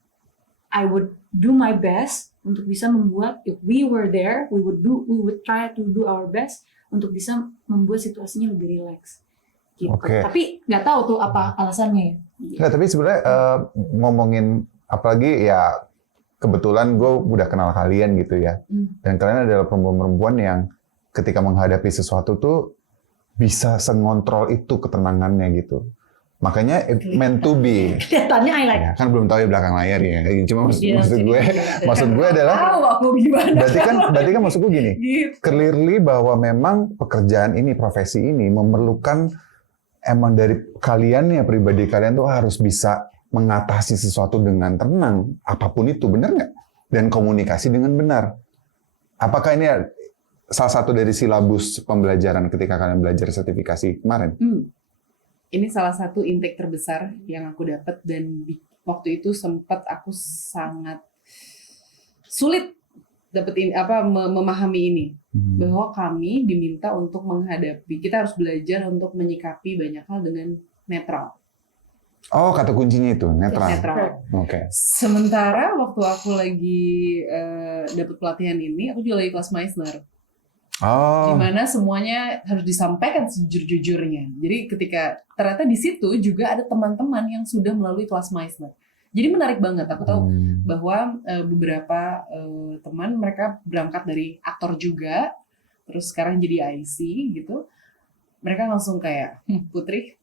I would do my best untuk bisa membuat, if we were there, we would try to do our best untuk bisa membuat situasinya lebih rileks. Gitu. Oke. Tapi nggak tahu tuh apa alasannya ya. Nggak, tapi sebenarnya ngomongin apalagi ya kebetulan gue udah kenal kalian gitu ya. Dan kalian adalah perempuan-perempuan yang ketika menghadapi sesuatu tuh bisa sengontrol itu ketenangannya gitu. Makanya it meant to be. Kelihatannya I like. Ya, kan belum tahu ya belakang layar ya. Cuma Iya, maksud gue adalah Tahu aku gimana. berarti kan maksud gue gini. Gitu. Clearly bahwa memang pekerjaan ini, profesi ini memerlukan emang dari kalian ya, pribadi kalian tuh harus bisa mengatasi sesuatu dengan tenang, apapun itu, benar nggak? Dan komunikasi dengan benar. Apakah ini salah satu dari silabus pembelajaran ketika kalian belajar sertifikasi kemarin? Ini salah satu intake terbesar yang aku dapat, dan waktu itu sempat aku sangat sulit memahami ini, bahwa kami diminta untuk kita harus belajar untuk menyikapi banyak hal dengan netral. Oh, kata kuncinya itu netral. Oke. Sementara waktu aku lagi dapat pelatihan ini, aku juga lagi kelas Meissner. Oh. Di mana semuanya harus disampaikan sejujur-jujurnya. Jadi ketika ternyata di situ juga ada teman-teman yang sudah melalui kelas Meissner. Jadi menarik banget. Aku tahu bahwa beberapa teman mereka berangkat dari aktor juga, terus sekarang jadi IC gitu. Mereka langsung kayak, Putri,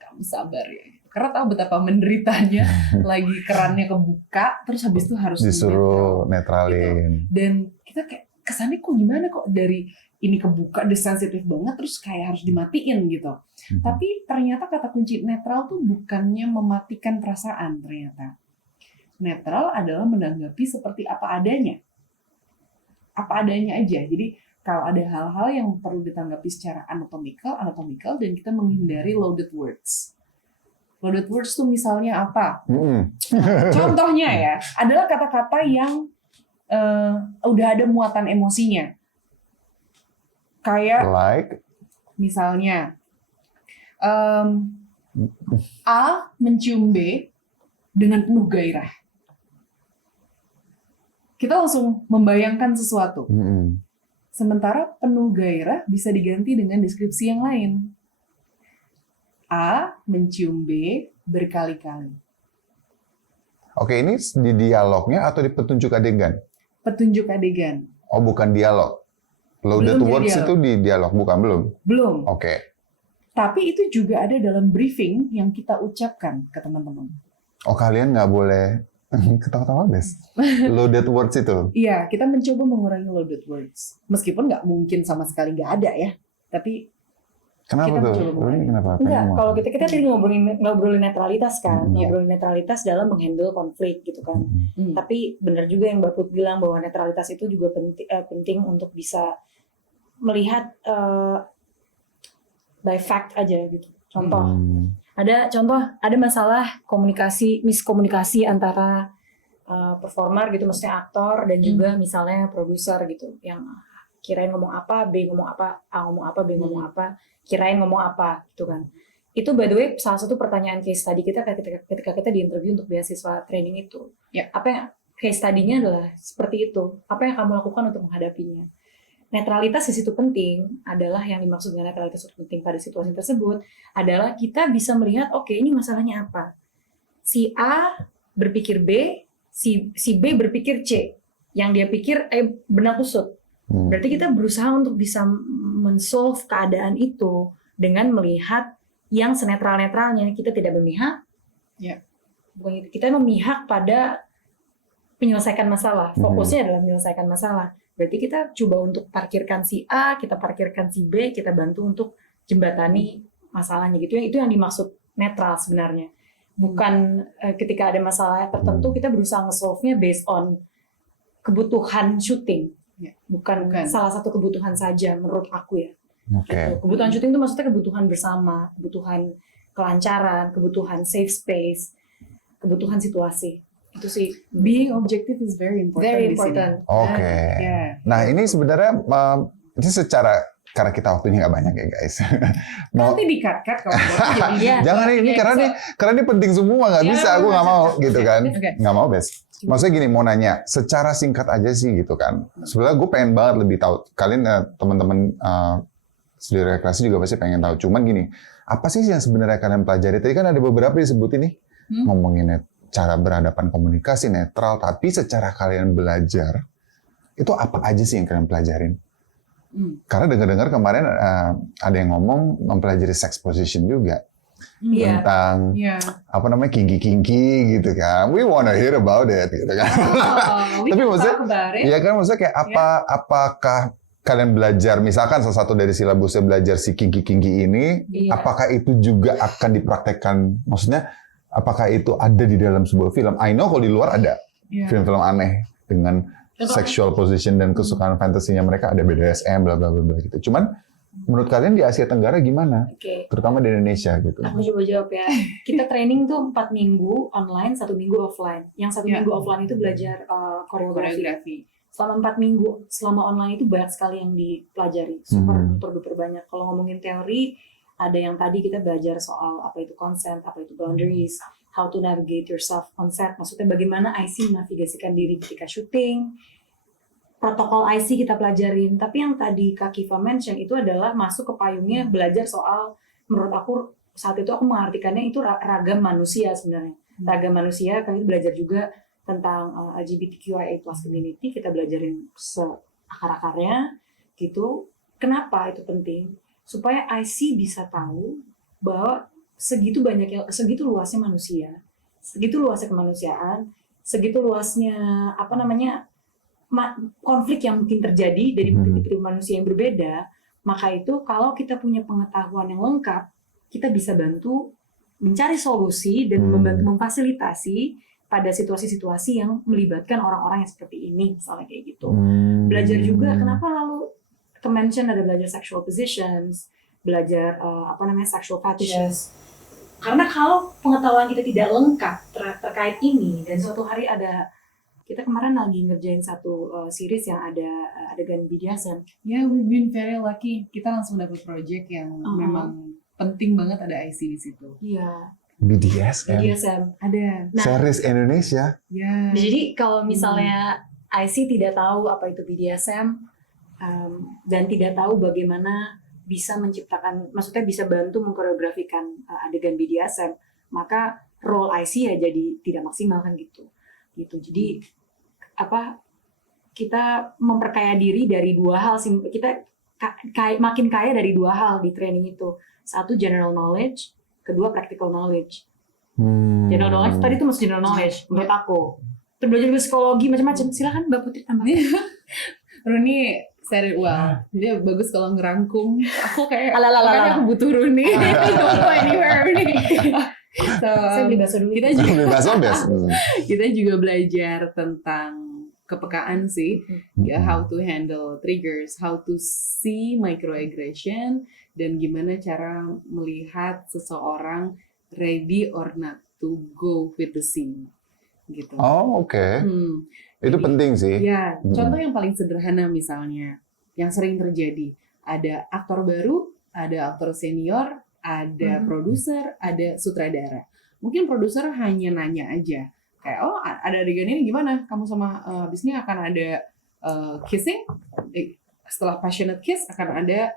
kamu sabar ya. Karena tahu betapa menderitanya, lagi kerannya kebuka, terus habis itu harus disuruh Gitu. netralin. Dan kita kayak kesannya kok gimana kok dari ini kebuka, udah sensitif banget, terus kayak harus dimatiin gitu. Tapi ternyata kata kunci netral tuh bukannya mematikan perasaan ternyata. Netral adalah menanggapi seperti apa adanya. Apa adanya aja. Jadi kalau ada hal-hal yang perlu ditanggapi secara anatomical, dan kita menghindari loaded words. Loaded words tuh misalnya apa? Contohnya ya, adalah kata-kata yang udah ada muatan emosinya. Kayak Like misalnya A mencium B dengan penuh gairah. Kita langsung membayangkan sesuatu. Sementara penuh gairah bisa diganti dengan deskripsi yang lain. A mencium B berkali-kali. Oke, ini di dialognya atau di petunjuk adegan? Petunjuk adegan. Oh, bukan dialog. Loaded Belum words dialog. itu di dialog, bukan belum? Belum. Oke. Tapi itu juga ada dalam briefing yang kita ucapkan ke teman-teman. Oh, kalian nggak boleh ketawa-tawa, Bes. Loaded words itu. Iya, kita mencoba mengurangi loaded words. Meskipun nggak mungkin sama sekali nggak ada ya. Tapi Kenapa kita tuh? mencoba mengurangi. Kenapa? Enggak, Pengen kalau mau- kita tadi ngobrolin netralitas kan, Iya. ngobrolin netralitas dalam menghandle konflik gitu kan. Tapi benar juga yang Mbak Put bilang bahwa netralitas itu juga penting untuk bisa melihat by fact aja gitu. Contoh, ada masalah miskomunikasi antara performer gitu, maksudnya aktor dan juga misalnya produser gitu, yang kirain ngomong apa, B ngomong apa, A ngomong apa, B ngomong apa, kirain ngomong apa gitu kan. Itu by the way salah satu pertanyaan case study kita ketika kita diinterview untuk beasiswa training itu. Ya. Apa yang case study-nya adalah seperti itu. Apa yang kamu lakukan untuk menghadapinya? Netralitas di situ penting, adalah yang dimaksud dengan netralitas itu penting pada situasi tersebut adalah kita bisa melihat, oke, ini masalahnya apa. Si A berpikir B, si B berpikir C. Yang dia pikir benang kusut. Berarti kita berusaha untuk bisa men-solve keadaan itu dengan melihat yang senetral-netralnya. Kita tidak memihak. Ya. Bukan itu. Kita memihak pada menyelesaikan masalah. Fokusnya adalah menyelesaikan masalah. Berarti kita coba untuk parkirkan si A, kita parkirkan si B, kita bantu untuk jembatani masalahnya gitu. Itu yang dimaksud netral sebenarnya. Bukan ketika ada masalah tertentu kita berusaha nge-solve-nya based on kebutuhan syuting. Bukan salah satu kebutuhan saja menurut aku ya. Gitu. Kebutuhan syuting itu maksudnya kebutuhan bersama, kebutuhan kelancaran, kebutuhan safe space, kebutuhan situasi. Itu sih. Being objective is very important. Very di sini. important. Oke. Yeah. Nah, ini sebenarnya ini secara karena kita waktunya nggak banyak ya guys. Nanti di-cut kalau boleh. Iya. Jangan ini karena ini penting semua, nggak Ya, bisa, aku nggak mau gitu kan, Oke. nggak mau Bes. Maksudnya gini, mau nanya secara singkat aja sih gitu kan. Sebenarnya gue pengen banget lebih tahu. Kalian teman-teman studi rekreasi juga pasti pengen tahu. Cuman gini, apa sih yang sebenarnya kalian pelajari? Tadi kan ada beberapa disebut ini ngomongin cara berhadapan komunikasi netral, tapi secara kalian belajar, itu apa aja sih yang kalian pelajarin? Karena dengar-dengar kemarin ada yang ngomong mempelajari sex position juga. Iya. Tentang apa namanya kinky gitu kan. We wanna hear about it gitu kan. Tapi maksudnya, ya kan maksudnya kayak apakah kalian belajar misalkan salah satu dari silabusnya belajar si kinky ini, apakah itu juga akan dipraktekkan? Maksudnya apakah itu ada di dalam sebuah film? I know kalau di luar ada film-film aneh dengan sexual position dan kesukaan fantasinya mereka ada BDSM bla bla bla gitu. Cuman menurut kalian di Asia Tenggara gimana? Terutama di Indonesia gitu. Aku coba jawab ya. Kita training tuh 4 minggu online, 1 minggu offline. Yang 1 minggu offline itu belajar koreografi. Selama 4 minggu, selama online itu banyak sekali yang dipelajari. Super duper banyak. Kalau ngomongin teori, ada yang tadi kita belajar soal apa itu consent, apa itu boundaries, how to navigate yourself on set. Maksudnya bagaimana IC menavigasikan diri ketika syuting. Protokol IC kita pelajarin, tapi yang tadi Kak Kiva mention itu adalah masuk ke payungnya belajar soal, menurut aku saat itu aku mengartikannya itu ragam manusia sebenarnya. Ragam manusia, kami belajar juga tentang LGBTQIA+ community, kita belajarin seakar-akarnya gitu. Kenapa itu penting? Supaya IC bisa tahu bahwa segitu luasnya manusia, segitu luasnya kemanusiaan, segitu luasnya konflik yang mungkin terjadi dari tipe-tipe manusia yang berbeda. Maka itu kalau kita punya pengetahuan yang lengkap, kita bisa bantu mencari solusi dan membantu memfasilitasi pada situasi-situasi yang melibatkan orang-orang yang seperti ini, misalnya kayak gitu. Belajar juga kenapa lalu ke-mention ada belajar sexual positions, belajar sexual fetishes. Karena kalau pengetahuan kita tidak lengkap terkait ini, dan suatu hari kita kemarin lagi ngerjain satu series yang ada adegan BDSM. We've been very lucky. Kita langsung dapat project yang memang penting banget ada IC di situ. Iya. BDSM. Ada. Series Indonesia. Jadi kalau misalnya IC tidak tahu apa itu BDSM dan tidak tahu bagaimana bisa menciptakan, maksudnya bisa bantu mengkoreografikan adegan BDSM, maka role IC ya jadi tidak maksimal kan gitu. Jadi kita memperkaya diri dari 2 hal sih. Kita makin kaya dari 2 hal di training itu. 1 general knowledge, 2 practical knowledge. General knowledge tadi itu masih general knowledge menurut aku. Terus belajar psikologi macam-macam. Silakan Mbak Putri tambah. Runi said it well. Dia bagus kalau ngerangkum. Aku kayak aku butuh Runi. Don't go anywhere Runi. Saya beli bakso dulu. Kita juga belajar tentang kepekaan sih, how to handle triggers, how to see microaggression, dan gimana cara melihat seseorang ready or not to go with the scene, gitu. Oh, oke. Itu penting sih. Ya, contoh yang paling sederhana misalnya, yang sering terjadi, ada aktor baru, ada aktor senior, ada produser, ada sutradara. Mungkin produser hanya nanya aja, kayak ada adegan ini gimana? Kamu sama abis ini akan ada kissing, setelah passionate kiss akan ada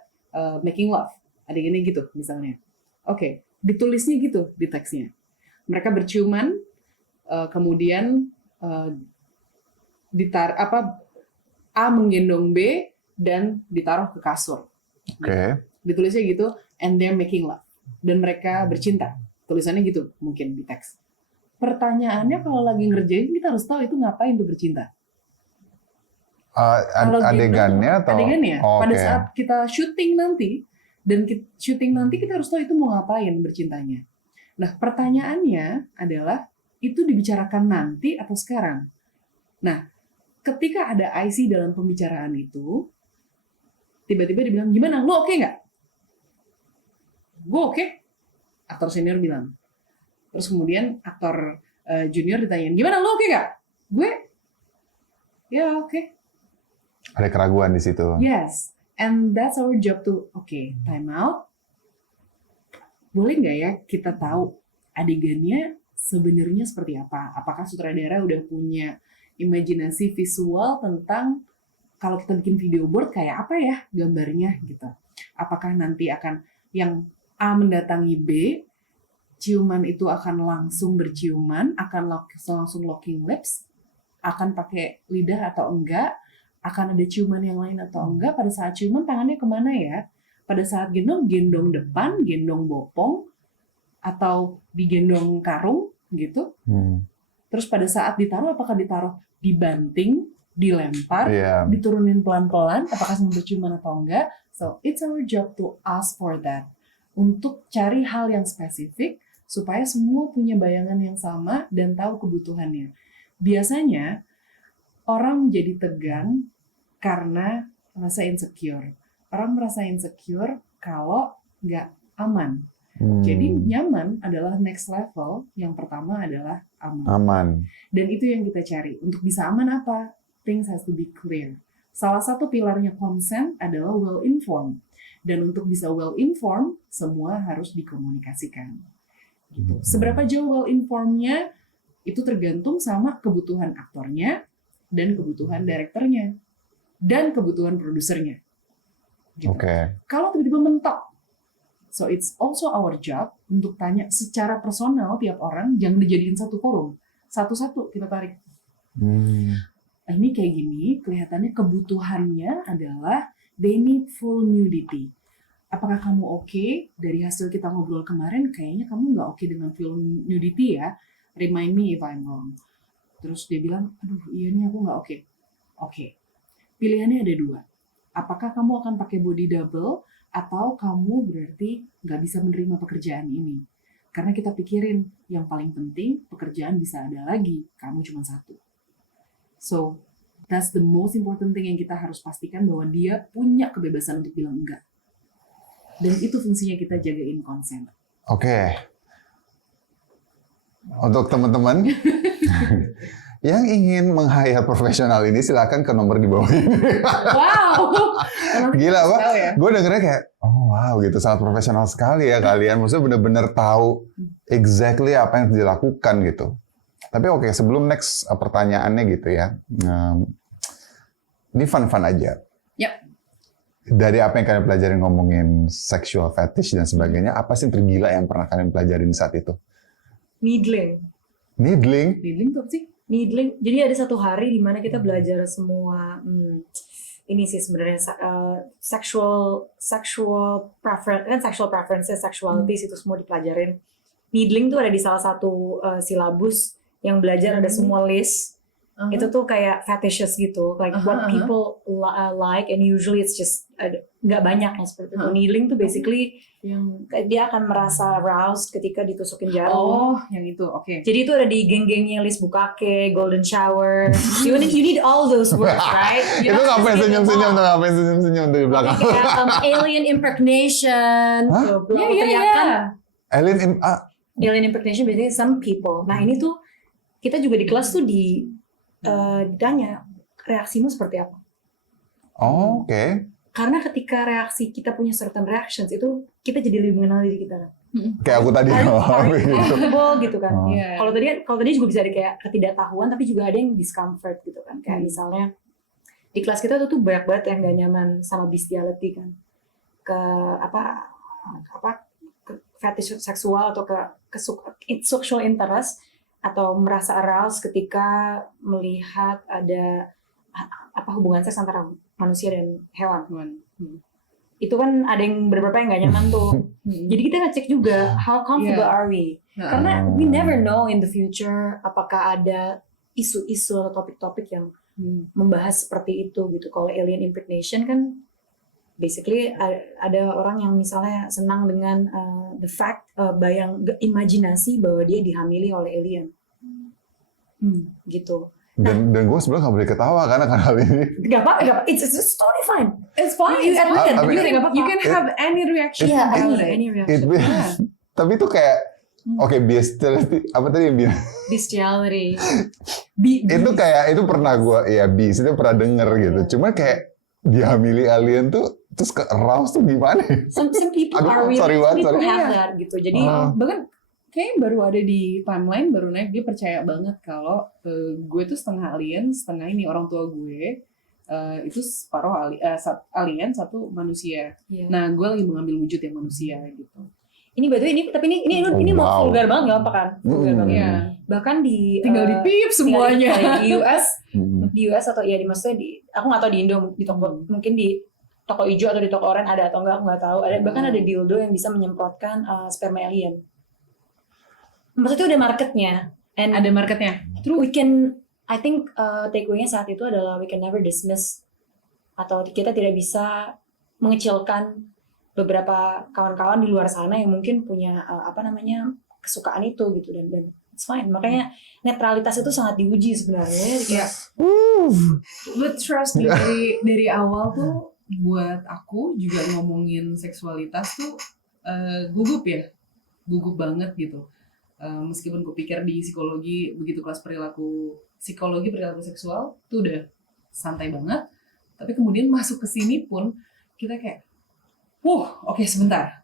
making love, adegannya gitu misalnya. Oke, ditulisnya gitu di teksnya. Mereka berciuman, kemudian A menggendong B dan ditaruh ke kasur. Oke. Ditulisnya gitu, and they're making love. Dan mereka bercinta. Tulisannya gitu mungkin di teks. Pertanyaannya kalau lagi ngerjain kita harus tahu itu ngapain tuh bercinta. Adegannya atau adegannya pada saat kita syuting nanti kita harus tahu itu mau ngapain bercintanya. Nah, pertanyaannya adalah itu dibicarakan nanti atau sekarang. Nah, ketika ada IC dalam pembicaraan itu, tiba-tiba dibilang, gimana? Lo oke nggak? Gue oke. Aktor senior bilang. Terus kemudian aktor junior ditanyain, gimana? Lo oke nggak? Gue, ya oke. Ada keraguan di situ. Yes, and that's our job to, time out. Boleh nggak ya kita tahu adegannya sebenarnya seperti apa? Apakah sutradara udah punya imajinasi visual tentang kalau kita bikin video board kayak apa ya gambarnya gitu? Apakah nanti akan yang A mendatangi B, ciuman itu akan langsung berciuman, akan langsung locking lips, akan pakai lidah atau enggak, akan ada ciuman yang lain atau enggak, pada saat ciuman tangannya kemana ya, pada saat gendong depan, gendong bopong, atau digendong karung gitu. Terus pada saat ditaruh, apakah ditaruh dibanting, dilempar, diturunin pelan-pelan, apakah sambil ciuman atau enggak. So it's our job to ask for that, untuk cari hal yang spesifik supaya semua punya bayangan yang sama dan tahu kebutuhannya. Biasanya orang menjadi tegang karena merasa insecure. Orang merasa insecure kalau nggak aman. Jadi nyaman adalah next level. Yang pertama adalah aman. Dan itu yang kita cari. Untuk bisa aman apa? Things has to be clear. Salah satu pilarnya consent adalah well informed. Dan untuk bisa well informed, semua harus dikomunikasikan. Gitu. Seberapa jauh well informed-nya itu tergantung sama kebutuhan aktornya dan kebutuhan direkturnya dan kebutuhan produsernya. Gitu. Kalau tiba-tiba mentok, so it's also our job untuk tanya secara personal tiap orang, jangan dijadiin satu forum, satu-satu kita tarik. Ini kayak gini, kelihatannya kebutuhannya adalah they need full nudity. Apakah kamu oke? Dari hasil kita ngobrol kemarin, kayaknya kamu nggak oke dengan full nudity ya. Remind me if I'm wrong. Terus dia bilang, aduh iya nih aku nggak oke. Oke, pilihannya ada dua. Apakah kamu akan pakai body double, atau kamu berarti nggak bisa menerima pekerjaan ini. Karena kita pikirin, yang paling penting pekerjaan bisa ada lagi, kamu cuma satu. So, that's the most important thing yang kita harus pastikan bahwa dia punya kebebasan untuk bilang enggak. Dan itu fungsinya kita jagain konsen. Untuk teman-teman yang ingin meng-hire profesional ini, silakan ke nomor di bawah ini. Wow! Gila, Pak. Gue dengernya kayak, oh wow gitu, sangat profesional sekali ya kalian. Maksudnya benar-benar tahu exactly apa yang dilakukan gitu. Tapi sebelum next pertanyaannya gitu ya. Ini fun-fun aja. Yep. Dari apa yang kalian pelajarin ngomongin sexual fetish dan sebagainya, apa sih yang tergila yang pernah kalian pelajarin saat itu? Needling. Needling tuh apa sih? Needling. Jadi ada satu hari di mana kita belajar semua ini sih sebenarnya sexual preferences, sexualities itu semua dipelajarin. Needling tuh ada di salah satu silabus yang belajar ada semua list. Itu tuh kayak fetishes gitu, like what people like, and usually it's just nggak banyak yang seperti itu. Needling tuh basically yang dia akan merasa aroused ketika ditusukin jarum. Oh, yang itu, oke. Jadi itu ada di geng-gengnya list bukake, golden shower. You need all those words, right? Itu ngapain senyum-senyum tuh, ngapain senyum-senyum tuh di belakang? Kayak alien impregnation, alien impregnation basically some people. Nah ini tuh kita juga di kelas tuh ditanya reaksimu seperti apa. Karena ketika reaksi kita punya certain reactions itu kita jadi lebih mengenal diri kita. Kayak aku tadi gitu kan. Kalau tadi juga bisa ada kayak ketidaktahuan, tapi juga ada yang discomfort gitu kan. Kayak misalnya di kelas kita tuh banyak banget yang gak nyaman sama bestiality kan. Ke fetish seksual atau ke sexual interest, atau merasa aroused ketika melihat ada hubungan seks antara manusia dan hewan. Itu kan ada yang beberapa yang nggak nyaman tuh. Jadi kita ngecek juga how comfortable are we? Karena we never know in the future apakah ada isu-isu atau topik-topik yang membahas seperti itu gitu. Kalau alien impregnation kan basically ada orang yang misalnya senang dengan the fact, imajinasi bahwa dia dihamili oleh alien. Gitu. Dan gue sebenarnya nggak boleh ketawa karena hal ini. Gak apa-apa. It's totally fine. It's fine. You can have any reaction. Any reaction. Tapi itu kayak, bestiality. Apa tadi yang bilang? Bestiality. Itu kayak, itu pernah gue, itu pernah denger gitu. Cuma kayak dihamili alien tuh, terus ke aroused tuh gimana? Some people are really, people have that gitu. Jadi bahkan kayaknya baru ada di timeline, baru naik, dia percaya banget kalau gue tuh setengah alien, setengah ini orang tua gue itu separuh alien, satu manusia. Nah, gue lagi mengambil wujud yang manusia gitu. Ini by the way, ini mau Wow. vulgar banget, nggak apa kan? Vulgar banget. Iya. Bahkan di Tinggal di pip semuanya. di US, Hmm. di US atau ya di maksudnya di, aku nggak tahu di Indo, di toko mungkin di toko hijau atau di toko oranye ada atau enggak, aku nggak tahu. Ada bahkan ada dildo yang bisa menyemprotkan sperma alien. Maksudnya udah marketnya, and Ada marketnya. we can, I think takeaway-nya saat itu adalah we can never dismiss atau kita tidak bisa mengecilkan beberapa kawan-kawan di luar sana yang mungkin punya kesukaan itu gitu, dan it's fine. Makanya netralitas itu sangat diuji sebenarnya. Iya. But trust me, dari awal tuh buat aku juga ngomongin seksualitas tuh gugup banget gitu. Meskipun kupikir di psikologi begitu kelas psikologi perilaku seksual tuh udah santai banget, tapi kemudian masuk ke sini pun kita kayak oke, sebentar,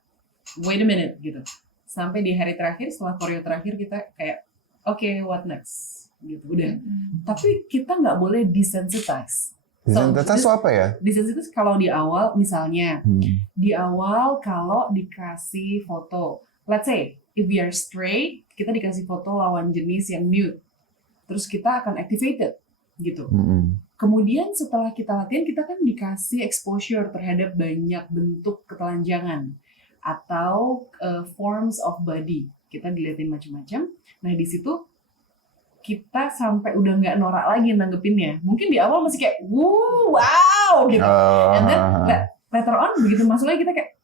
wait a minute gitu. Sampai di hari terakhir setelah koreo terakhir kita kayak oke, what next gitu udah. Tapi kita nggak boleh desensitize. Desensitize itu apa ya? Desensitize kalau di awal misalnya di awal kalau dikasih foto, let's say if we are straight, kita dikasih foto lawan jenis yang nude, terus kita akan activated gitu. Kemudian setelah kita latihan, kita kan dikasih exposure terhadap banyak bentuk ketelanjangan atau forms of body. Kita dilihatin macam-macam. Nah di situ kita sampai udah nggak norak lagi nanggepinnya. Mungkin di awal masih kayak wow gitu. And then later on begitu masuk lagi kita kayak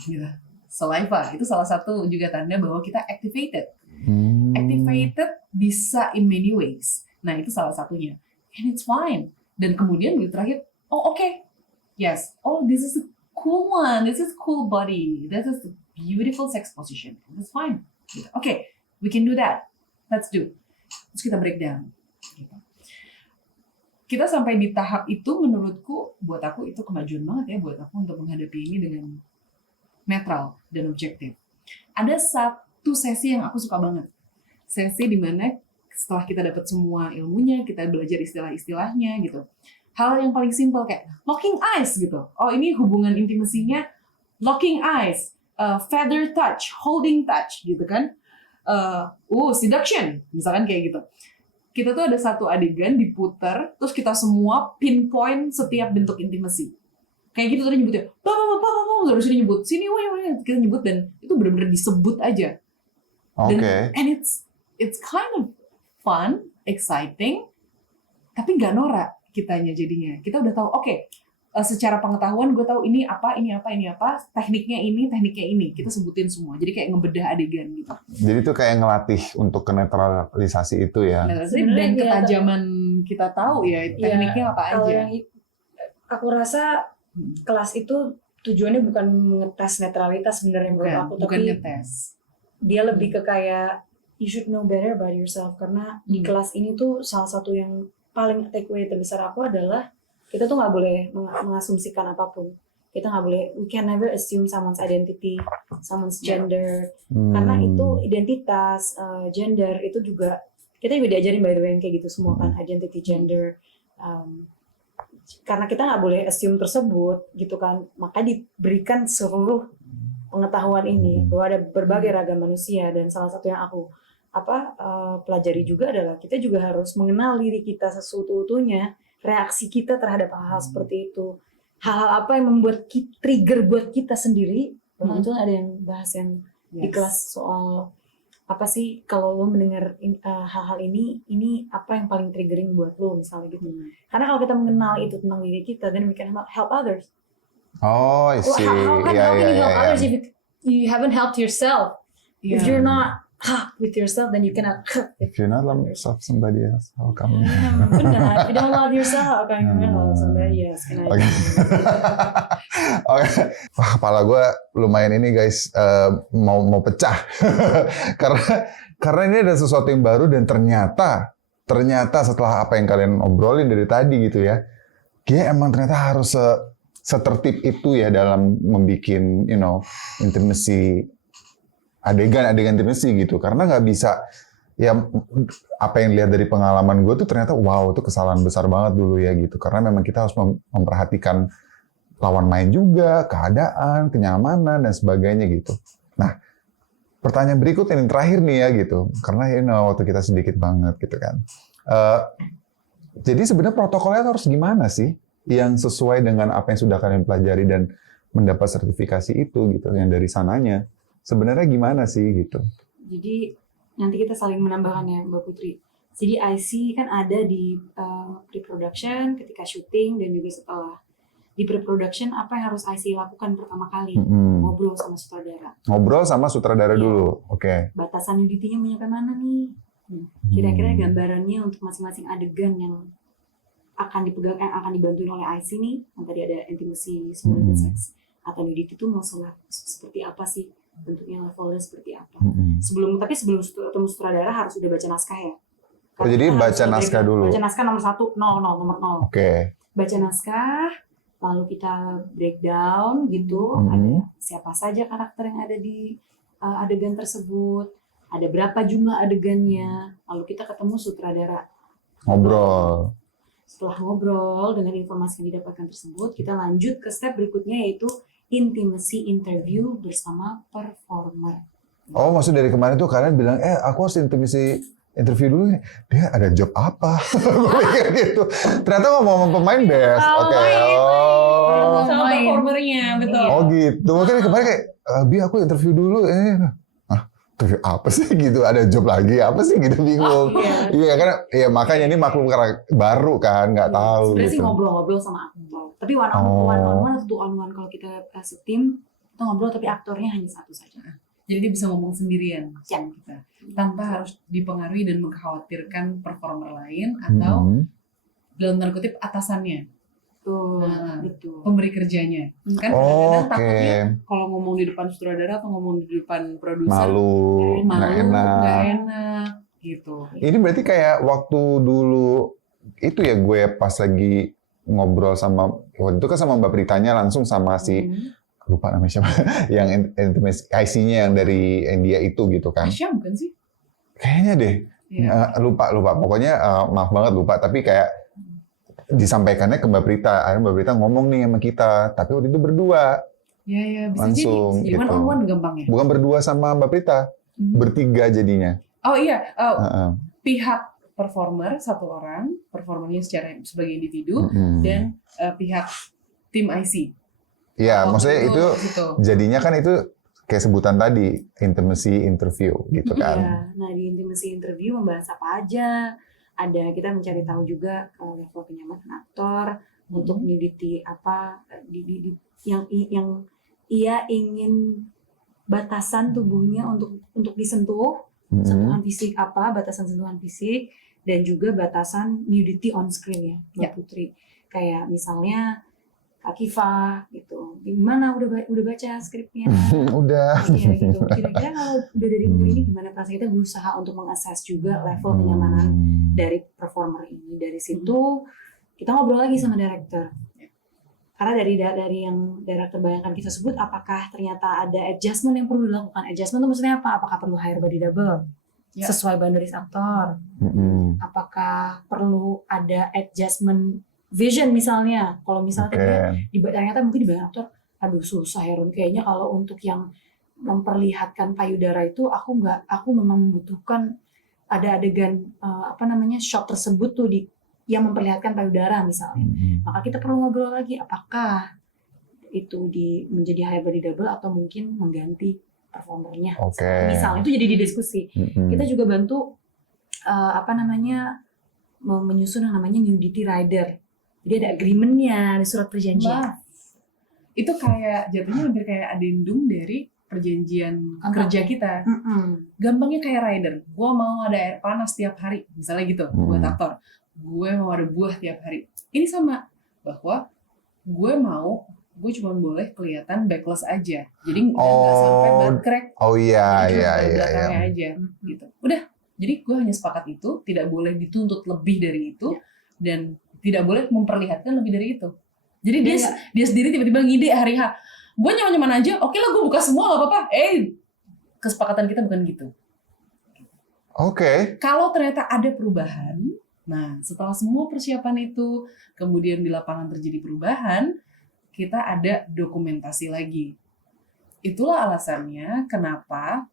gitu. Saliva itu salah satu juga tanda bahwa kita activated. Activated bisa in many ways. Nah itu salah satunya, and it's fine. Dan kemudian di terakhir, yes, this is a cool one, this is cool body, this is a beautiful sex position, that's fine. Okay, we can do that, let's do. Terus kita breakdown. Gitu. Kita sampai di tahap itu, menurutku, buat aku itu kemajuan banget ya buat aku untuk menghadapi ini dengan netral dan objektif. Ada satu sesi yang aku suka banget, sesi di mana setelah kita dapat semua ilmunya, kita belajar istilah-istilahnya gitu. Hal yang paling simpel kayak locking eyes gitu. Oh ini hubungan intimasinya locking eyes, feather touch, holding touch gitu kan. Seduction misalkan kayak gitu. Kita tuh ada satu adegan diputar, terus kita semua pinpoint setiap bentuk intimasi. Kayak gitu tadi nyebutnya, bapak, harus nyebut sini, kita nyebut dan itu benar-benar disebut aja. Oke. And it's kind of fun, exciting, tapi nggak norak kitanya jadinya. Kita udah tahu, secara pengetahuan gue tahu ini apa, tekniknya ini, kita sebutin semua. Jadi kayak ngebedah adegan gitu. Jadi itu kayak ngelatih untuk kenetralisasi itu ya. Dan ketajaman kita tahu ya tekniknya apa aja. Aku rasa kelas itu tujuannya bukan mengetes netralitas sebenarnya menurut aku, bukan tapi ngetes. Dia lebih ke kayak you should know better about yourself, karena di kelas ini tuh salah satu yang paling takeaway terbesar aku adalah kita tuh nggak boleh mengasumsikan apapun. Kita nggak boleh, we can never assume someone's identity, someone's gender, karena itu identitas, gender itu juga kita juga diajarin by the way yang kayak gitu semua kan, identity, gender, karena kita nggak boleh assume tersebut gitu kan, maka diberikan seluruh pengetahuan ini bahwa ada berbagai ragam manusia, dan salah satu yang aku pelajari juga adalah kita juga harus mengenal diri kita seseutuhnya, reaksi kita terhadap hal-hal seperti itu, hal-hal apa yang membuat trigger buat kita sendiri. Bahkan itu ada yang bahas yang di kelas soal apa sih kalau lo mendengar hal-hal ini apa yang paling triggering buat lo misalnya gitu. Karena kalau kita mengenal itu tentang diri kita, then we can help others. Oh, I see. How can you help others if you haven't helped yourself? If you're not with yourself, then you cannot. If you're not love somebody else, how come? Benar. If you don't love yourself, how can you love somebody else? Oke. Wah, kepala gue lumayan ini guys, mau pecah. karena ini ada sesuatu yang baru, dan ternyata setelah apa yang kalian obrolin dari tadi gitu ya, dia emang ternyata harus setertib itu ya dalam membuat intimacy, adegan intimacy gitu. Karena nggak bisa, ya apa yang lihat dari pengalaman gue tuh ternyata wow, itu kesalahan besar banget dulu ya gitu. Karena memang kita harus memperhatikan lawan main juga, keadaan, kenyamanan dan sebagainya gitu. Nah, pertanyaan berikut yang terakhir nih ya gitu, karena ini waktu kita sedikit banget gitu kan. Jadi sebenarnya protokolnya harus gimana sih yang sesuai dengan apa yang sudah kalian pelajari dan mendapat sertifikasi itu gitu, yang dari sananya. Sebenarnya gimana sih gitu? Jadi nanti kita saling menambahkan ya Mbak Putri. Jadi IC kan ada di pre-production, ketika syuting, dan juga setelah. Di pre-production apa yang harus IC lakukan pertama kali? Ngobrol sama sutradara. Ngobrol sama sutradara dulu, oke. Batasan nudity-nya mau nyampe mana nih? Kira-kira gambarannya untuk masing-masing adegan yang akan dipegang, yang akan dibantuin oleh IC nih, yang tadi ada intimacy, simulated sex, atau nudity itu mau seperti apa sih? Bentuknya, levelnya seperti apa? Sebelum ketemu sutradara harus udah baca naskah ya. Oh, jadi baca naskah dulu. Baca naskah nomor 1, nomor 0. Oke. Baca naskah, lalu kita breakdown gitu, ada siapa saja karakter yang ada di adegan tersebut, ada berapa jumlah adegannya, lalu kita ketemu sutradara. Ngobrol. Setelah ngobrol dengan informasi yang didapatkan tersebut, kita lanjut ke step berikutnya yaitu intimacy interview bersama performer. Oh, maksud dari kemarin tuh kalian bilang, aku harus intimacy interview dulu nih. Dia ada job apa? Kayak gitu. Ternyata ngomong sama pemain best. Oke. Sama performernya, betul. Oh gitu. Mungkin kemarin kayak, Bi aku interview dulu. Interview apa sih gitu? Ada job lagi apa sih gitu, bingung. Iya kan? Ya makanya ini maklum karena baru kan, nggak tahu. Sebenarnya gitu. sih ngobrol-ngobrol sama aktor. Tapi one on one atau two on one kalau kita tim kita ngobrol tapi aktornya hanya satu saja. Jadi dia bisa ngomong sendirian sama kita, tanpa harus dipengaruhi dan mengkhawatirkan performer lain atau dalam tanda kutip atasannya. Betul. Pemberi kerjanya. Kan kadang-kadang takutnya kalau ngomong di depan sutradara atau ngomong di depan produser malu, nggak enak gitu. Ini berarti kayak waktu dulu itu ya gue pas lagi ngobrol sama waktu itu kan sama Mbak Pritanya langsung sama si lupa namanya siapa yang intimacy IC-nya yang dari India itu gitu kan. Asya bukan sih? Kayaknya deh. Lupa pokoknya maaf banget lupa tapi kayak disampaikannya ke Mbak Prita. Akhirnya Mbak Prita ngomong nih sama kita, tapi waktu itu berdua. Ya bisa langsung jadi. Gitu. One on one gampang ya? Bukan berdua sama Mbak Prita, bertiga jadinya. Oh iya, pihak performer satu orang, performernya sebagai individu, dan pihak tim IC. Iya, maksudnya itu jadinya kan itu kayak sebutan tadi, intimacy interview gitu kan. Iya, nah di intimacy interview membahas apa aja. Ada kita mencari tahu juga level kenyamanan aktor untuk nudity apa yang ia ingin batasan tubuhnya untuk disentuh, sentuhan fisik apa, batasan sentuhan fisik dan juga batasan nudity on screen ya, Mbak Putri. Kayak misalnya Kak Kiva gitu. Gimana udah baca skripnya? Udah. Iya gitu. Kira-kira kalau udah dari ini gimana perasaan kita berusaha untuk mengakses juga level kenyamanan dari performer ini. Dari situ kita ngobrol lagi sama director. Karena dari yang director bayangkan kita sebut, apakah ternyata ada adjustment yang perlu dilakukan? Adjustment itu maksudnya apa? Apakah perlu higher body double? Sesuai boundaries aktor? Apakah perlu ada adjustment vision misalnya? Kalau misalnya ternyata mungkin di banyak aktor, aduh susah Herun. Kayaknya kalau untuk yang memperlihatkan payudara itu, aku memang membutuhkan ada adegan shot tersebut tuh yang memperlihatkan payudara misalnya. Maka kita perlu ngobrol lagi, apakah itu menjadi high body double atau mungkin mengganti performernya. Misalnya itu jadi didiskusi. Kita juga bantu menyusun yang namanya nudity rider. Jadi ada agreement-nya, ada surat perjanjian. Itu kayak jatuhnya hampir kayak adendum dari perjanjian kerja kita. Gampangnya kayak rider. Gue mau ada air panas tiap hari, misalnya gitu buat aktor. Gue mau ada buah tiap hari. Ini sama bahwa gue cuma boleh kelihatan backless aja. Jadi nggak sampai butt crack. Oh iya. Aja gitu. Udah. Jadi gue hanya sepakat itu, tidak boleh dituntut lebih dari itu, dan tidak boleh memperlihatkan lebih dari itu. Jadi dia sendiri tiba-tiba ngide hari H. Gue nyaman-nyaman aja, oke lah gue buka semua gak apa-apa. Kesepakatan kita bukan gitu. Kalau ternyata ada perubahan, nah setelah semua persiapan itu, kemudian di lapangan terjadi perubahan, kita ada dokumentasi lagi. Itulah alasannya kenapa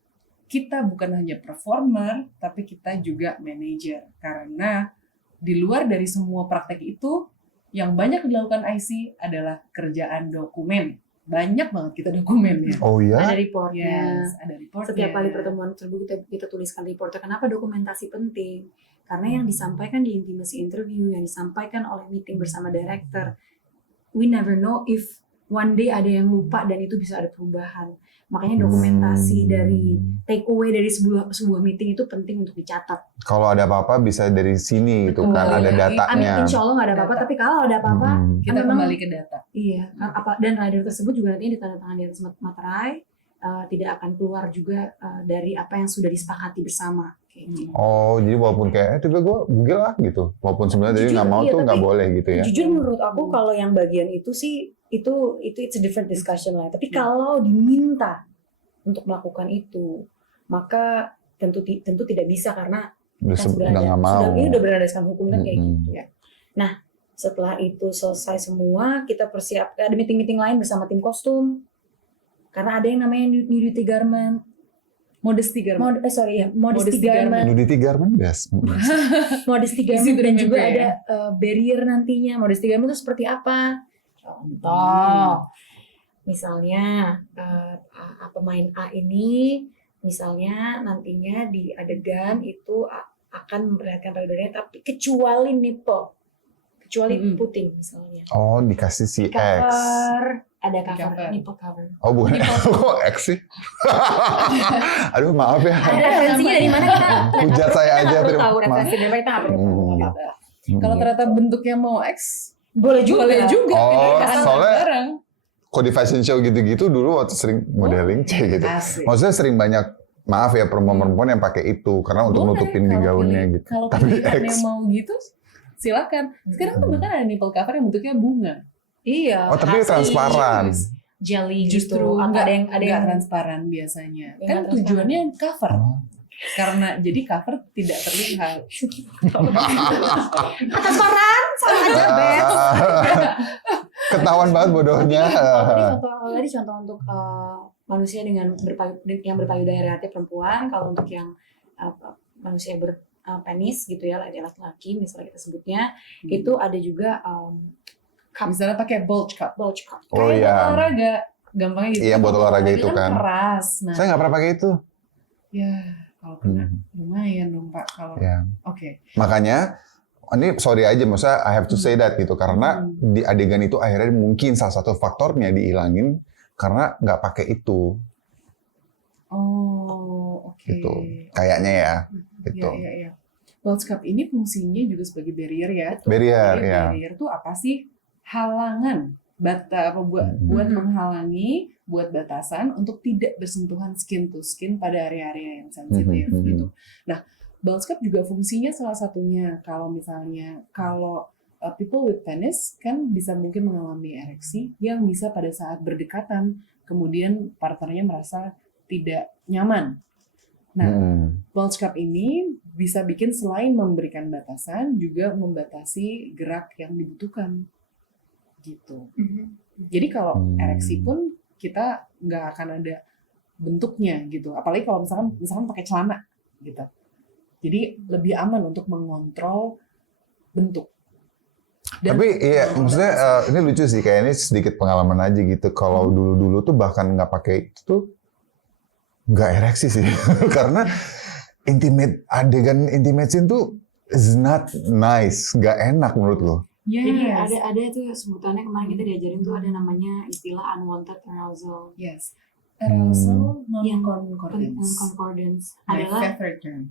kita bukan hanya performer, tapi kita juga manajer. Karena di luar dari semua praktek itu, yang banyak dilakukan IC adalah kerjaan dokumen. Banyak banget kita dokumennya. Oh Ada ya? reportnya. Yes, ada reportnya. Setiap kali pertemuan tersebut kita tuliskan reportnya. Kenapa dokumentasi penting? Karena yang disampaikan di intimacy interview, yang disampaikan oleh meeting bersama director, we never know if one day ada yang lupa dan itu bisa ada perubahan. Makanya dokumentasi dari take away dari sebuah meeting itu penting untuk dicatat. Kalau ada apa-apa bisa dari sini gitu Betul. kan, ada Jadi, datanya. Insya Allah nggak ada apa-apa, tapi kalau ada apa-apa, Kita kan memang- kembali ke data. iya. Dan rider tersebut juga nantinya ditandatangani di atas materai, tidak akan keluar juga dari apa yang sudah disepakati bersama. Kayak gitu. Oh, jadi walaupun kayak tiba gue bugil lah gitu. Walaupun sebenarnya jadi Jujur, nggak mau iya, tuh nggak tapi boleh gitu ya. Jujur menurut aku kalau yang bagian itu sih itu it's a different discussion lah. Tapi kalau diminta untuk melakukan itu, maka tentu tidak bisa karena Udah kan udah nggak mau. ini udah berdasarkan hukum kan kayak Mm-mm. gitu. Nah, setelah itu selesai semua, kita persiapkan ada meeting-meeting lain bersama tim kostum. Karena ada yang namanya nudity garment, Modesty garment. modesty Modesty garment, Nudity garment, yes. modesty Isi garment dan dari juga meme ya. ada barrier nantinya. Modesty garment itu seperti apa? Hmm. Misalnya pemain A ini, misalnya nantinya di adegan itu akan memperlihatkan payudaranya, tapi kecuali nipple, kecuali Mm-mm. puting misalnya. Oh, dikasih si X. Cover, ada Di cover, cover. nipple cover. Oh, bukan. Kok X sih? Aduh, maaf ya. Ada referensinya dari mana kita? Hujat saya Kita aja, nggak perlu terima tahu maaf. referensi dari mana, kita nggak perlu tahu. Hmm. Nggak apa-apa. Kalau ternyata bentuknya mau X, Boleh juga. boleh juga. Oh, pindah ke soalnya- barang. Kok di fashion show gitu-gitu dulu waktu sering modeling kayak gitu. Asik. Maksudnya sering banyak, maaf ya, perempuan-perempuan yang pakai itu karena untuk Boleh, nutupin di kalau gaunnya pilih- gitu. Kalau Tapi pilihan X. yang mau gitu, silakan. Sekarang tuh bahkan ada nipple cover yang bentuknya bunga. Iya. Oh, tapi asli. transparan. Jelly Justru gitu. Atau nggak ada yang nggak transparan biasanya. Yang Kan nggak tujuannya cover. Oh. Karena jadi cover tidak terlihat. transparan sama aja Beb. Ketahuan banget bodohnya. Tadi contoh untuk manusia dengan yang berpayudara reaktif perempuan, kalau untuk yang manusia berpenis gitu ya, laki-laki misalnya kita sebutnya, itu ada juga cup, Misalnya pakai bulge cup. bulge cup. Oh Kayak iya. botol olahraga. Gampangnya gitu. Iya, botol olahraga itu kan. keras. Nah, Saya nggak pernah pakai itu. ya kalau pernah lumayan dong Pak. Kalau Ya. oke. Makanya, ini sorry aja, maksudnya I have to say that gitu. Karena di adegan itu akhirnya mungkin salah satu faktornya dihilangin karena nggak pakai itu. Oh, oke. Gitu. Kayaknya ya. Gitu. Iya. Bulge cup ini fungsinya juga sebagai barrier ya. Barrier, Jadi ya. barrier tuh apa sih? Halangan. Buat menghalangi, buat batasan untuk tidak bersentuhan skin to skin pada area-area yang sensitif gitu. Nah, bulge cup juga fungsinya salah satunya kalau misalnya people with penis kan bisa mungkin mengalami ereksi yang bisa pada saat berdekatan kemudian partnernya merasa tidak nyaman. Nah, bulge cup ini bisa bikin selain memberikan batasan juga membatasi gerak yang dibutuhkan gitu. Jadi kalau ereksi pun kita nggak akan ada bentuknya gitu. Apalagi kalau misalkan pakai celana gitu. Jadi lebih aman untuk mengontrol bentuk. Dan Tapi iya, maksudnya ini lucu sih, kayak ini sedikit pengalaman aja gitu. Kalau dulu-dulu tuh bahkan nggak pakai itu tuh nggak ereksi sih, karena adegan intimate scene tuh is not nice, nggak enak menurut lo. Jadi yes. ada tuh sebutannya kemarin kita diajarin tuh ada namanya istilah unwanted arousal. Yes. Arousal Yang non-concordance. Concordance My adalah favorite term.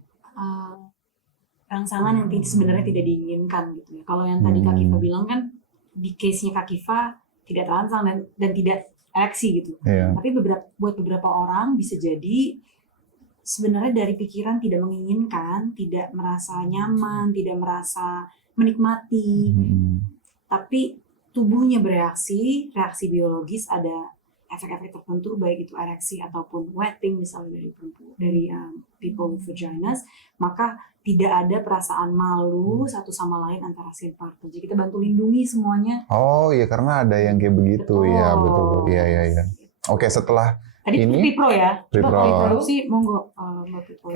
rangsangan yang sebenarnya tidak diinginkan gitu ya. Kalau yang tadi Kak Kiva bilang kan di case-nya Kak Kiva tidak terangsang dan tidak ereksi gitu. Iya. Tapi buat beberapa orang bisa jadi sebenarnya dari pikiran tidak menginginkan, tidak merasa nyaman, tidak merasa menikmati, tapi tubuhnya bereaksi, reaksi biologis ada efek-efek tertentu, baik itu ereksi ataupun wetting misalnya dari perempuan, dari people with vaginas, maka tidak ada perasaan malu satu sama lain antara sin partner. Jadi kita bantu lindungi semuanya. Oh iya, karena ada yang kayak begitu ya, betul. Iya. Oke, setelah Tadi ini Pripro ya. Pripro. Mbak produksi, monggo Mbak Pripro.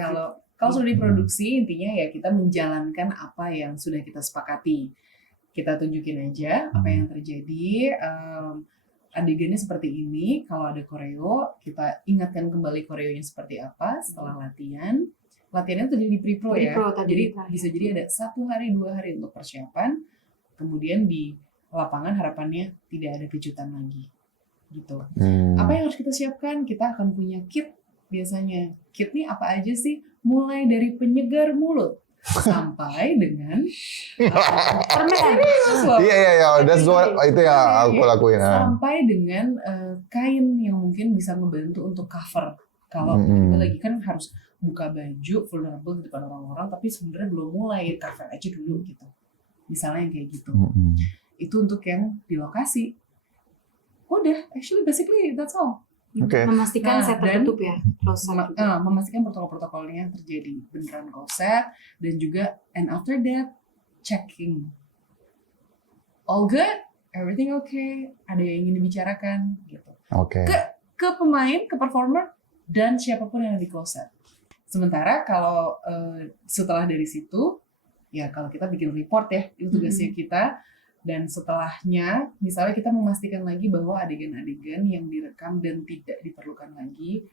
Kalau sudah diproduksi, intinya ya kita menjalankan apa yang sudah kita sepakati. Kita tunjukin aja apa yang terjadi. Adegannya seperti ini. Kalau ada koreo, kita ingatkan kembali koreonya seperti apa setelah latihan. Latihannya terjadi di Pripro ya. Jadi bisa jadi ada 1 hari 2 hari untuk persiapan. Kemudian di lapangan harapannya tidak ada kejutan lagi. Gitu. Apa yang harus kita siapkan? Kita akan punya kit biasanya. Kit nih apa aja sih? Mulai dari penyegar mulut sampai dengan permen. Iya, that's what itu yang aku lakuin. Sampai dengan kain yang mungkin bisa ngebantu untuk cover. Kalau kita lagi kan harus buka baju vulnerable di depan orang-orang, tapi sebenarnya belum mulai, cover aja dulu gitu. Misalnya yang kayak gitu. Itu untuk yang di lokasi. Udah, actually basically that's all. Oke. Memastikan set tertutup ya. Memastikan protokol-protokolnya terjadi beneran closet, dan juga and after that checking. All good? Everything okay? Ada yang ingin dibicarakan gitu. Oke. Ke pemain, ke performer, dan siapapun yang ada di closet. Sementara kalau setelah dari situ, ya kalau kita bikin report ya, itu tugasnya kita. Dan setelahnya, misalnya kita memastikan lagi bahwa adegan-adegan yang direkam dan tidak diperlukan lagi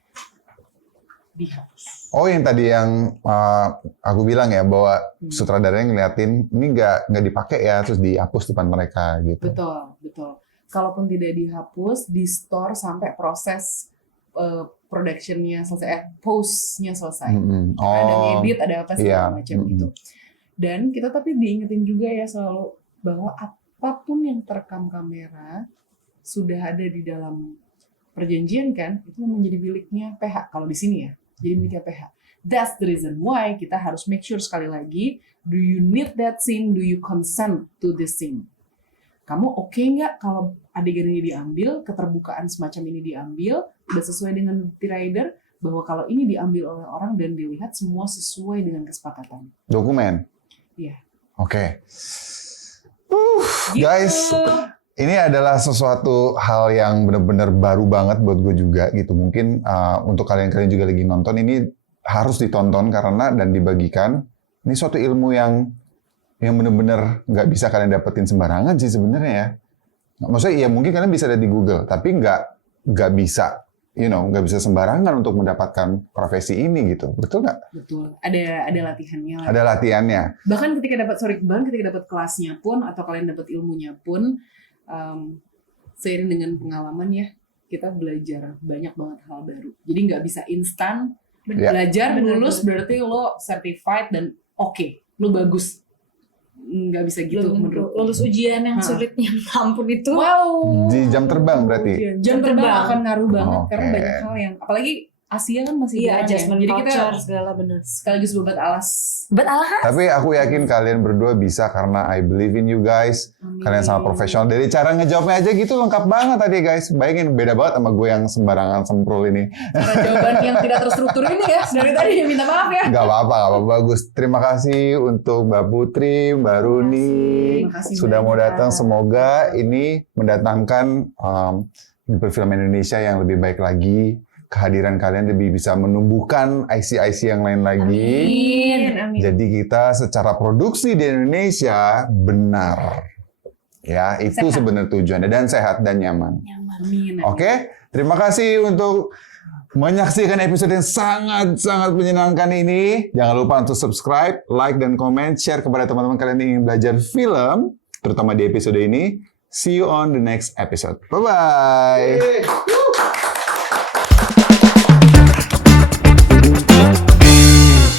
dihapus. Oh, yang tadi yang aku bilang ya, bahwa sutradaranya ngeliatin ini nggak dipakai ya, terus dihapus depan mereka gitu. Betul. Kalaupun tidak dihapus, di store sampai proses production-nya selesai, post-nya selesai. Ada ngedit, ada apa segala macam gitu. Dan kita tapi diingetin juga ya selalu bahwa apapun yang terekam kamera sudah ada di dalam perjanjian kan, itu menjadi miliknya PH. Kalau di sini ya, jadi miliknya PH. That's the reason why kita harus make sure sekali lagi, do you need that scene? Do you consent to this scene? Kamu oke nggak kalau adegan ini diambil, keterbukaan semacam ini diambil, udah sesuai dengan rider, bahwa kalau ini diambil oleh orang dan dilihat semua sesuai dengan kesepakatan. Dokumen? Iya. Oke. Gitu. Guys, ini adalah sesuatu hal yang benar-benar baru banget buat gue juga gitu. Mungkin untuk kalian-kalian juga lagi nonton, ini harus ditonton karena dan dibagikan. Ini suatu ilmu yang benar-benar nggak bisa kalian dapetin sembarangan sih sebenarnya ya. Maksudnya ya mungkin kalian bisa lihat di Google, tapi nggak bisa, nggak bisa sembarangan untuk mendapatkan profesi ini gitu. Betul nggak? Betul. Ada latihannya. Ada latihannya. Bahkan ketika dapat kelasnya pun atau kalian dapat ilmunya pun, seiring dengan pengalaman ya, kita belajar banyak banget hal baru. Jadi nggak bisa instan belajar lulus berarti lo certified dan oke, lo bagus. Nggak bisa gitu menurut. Lulus ujian yang sulitnya ampun itu. Wow. Di jam terbang berarti. Jam terbang akan ngaruh banget Oke. karena banyak hal yang apalagi Asia kan masih Iya, jarang ya. adjustment Jadi kita culture segala benar. sekaligus bebat alas. Tapi aku yakin kalian berdua bisa karena I believe in you guys. Amin. Kalian sangat profesional. Dari cara ngejawabnya aja gitu lengkap banget tadi guys. Bayangin beda banget sama gue yang sembarangan semprul ini. Cara jawaban yang tidak terstruktur ini ya. Dari tadi minta maaf ya. Gak apa-apa, bagus. Terima kasih untuk Mbak Putri, Mbak Runi. Terima kasih Sudah mau banyak. datang. Semoga ini mendatangkan perfilman Indonesia yang lebih baik lagi. Kehadiran kalian lebih bisa menumbuhkan IC-IC yang lain lagi. Amin. Jadi kita secara produksi di Indonesia benar. Ya, itu sebenarnya tujuannya. Dan sehat dan nyaman. Amin. Oke, terima kasih untuk menyaksikan episode yang sangat-sangat menyenangkan ini. Jangan lupa untuk subscribe, like, dan komen. Share kepada teman-teman kalian yang ingin belajar film. Terutama di episode ini. See you on the next episode. Bye-bye.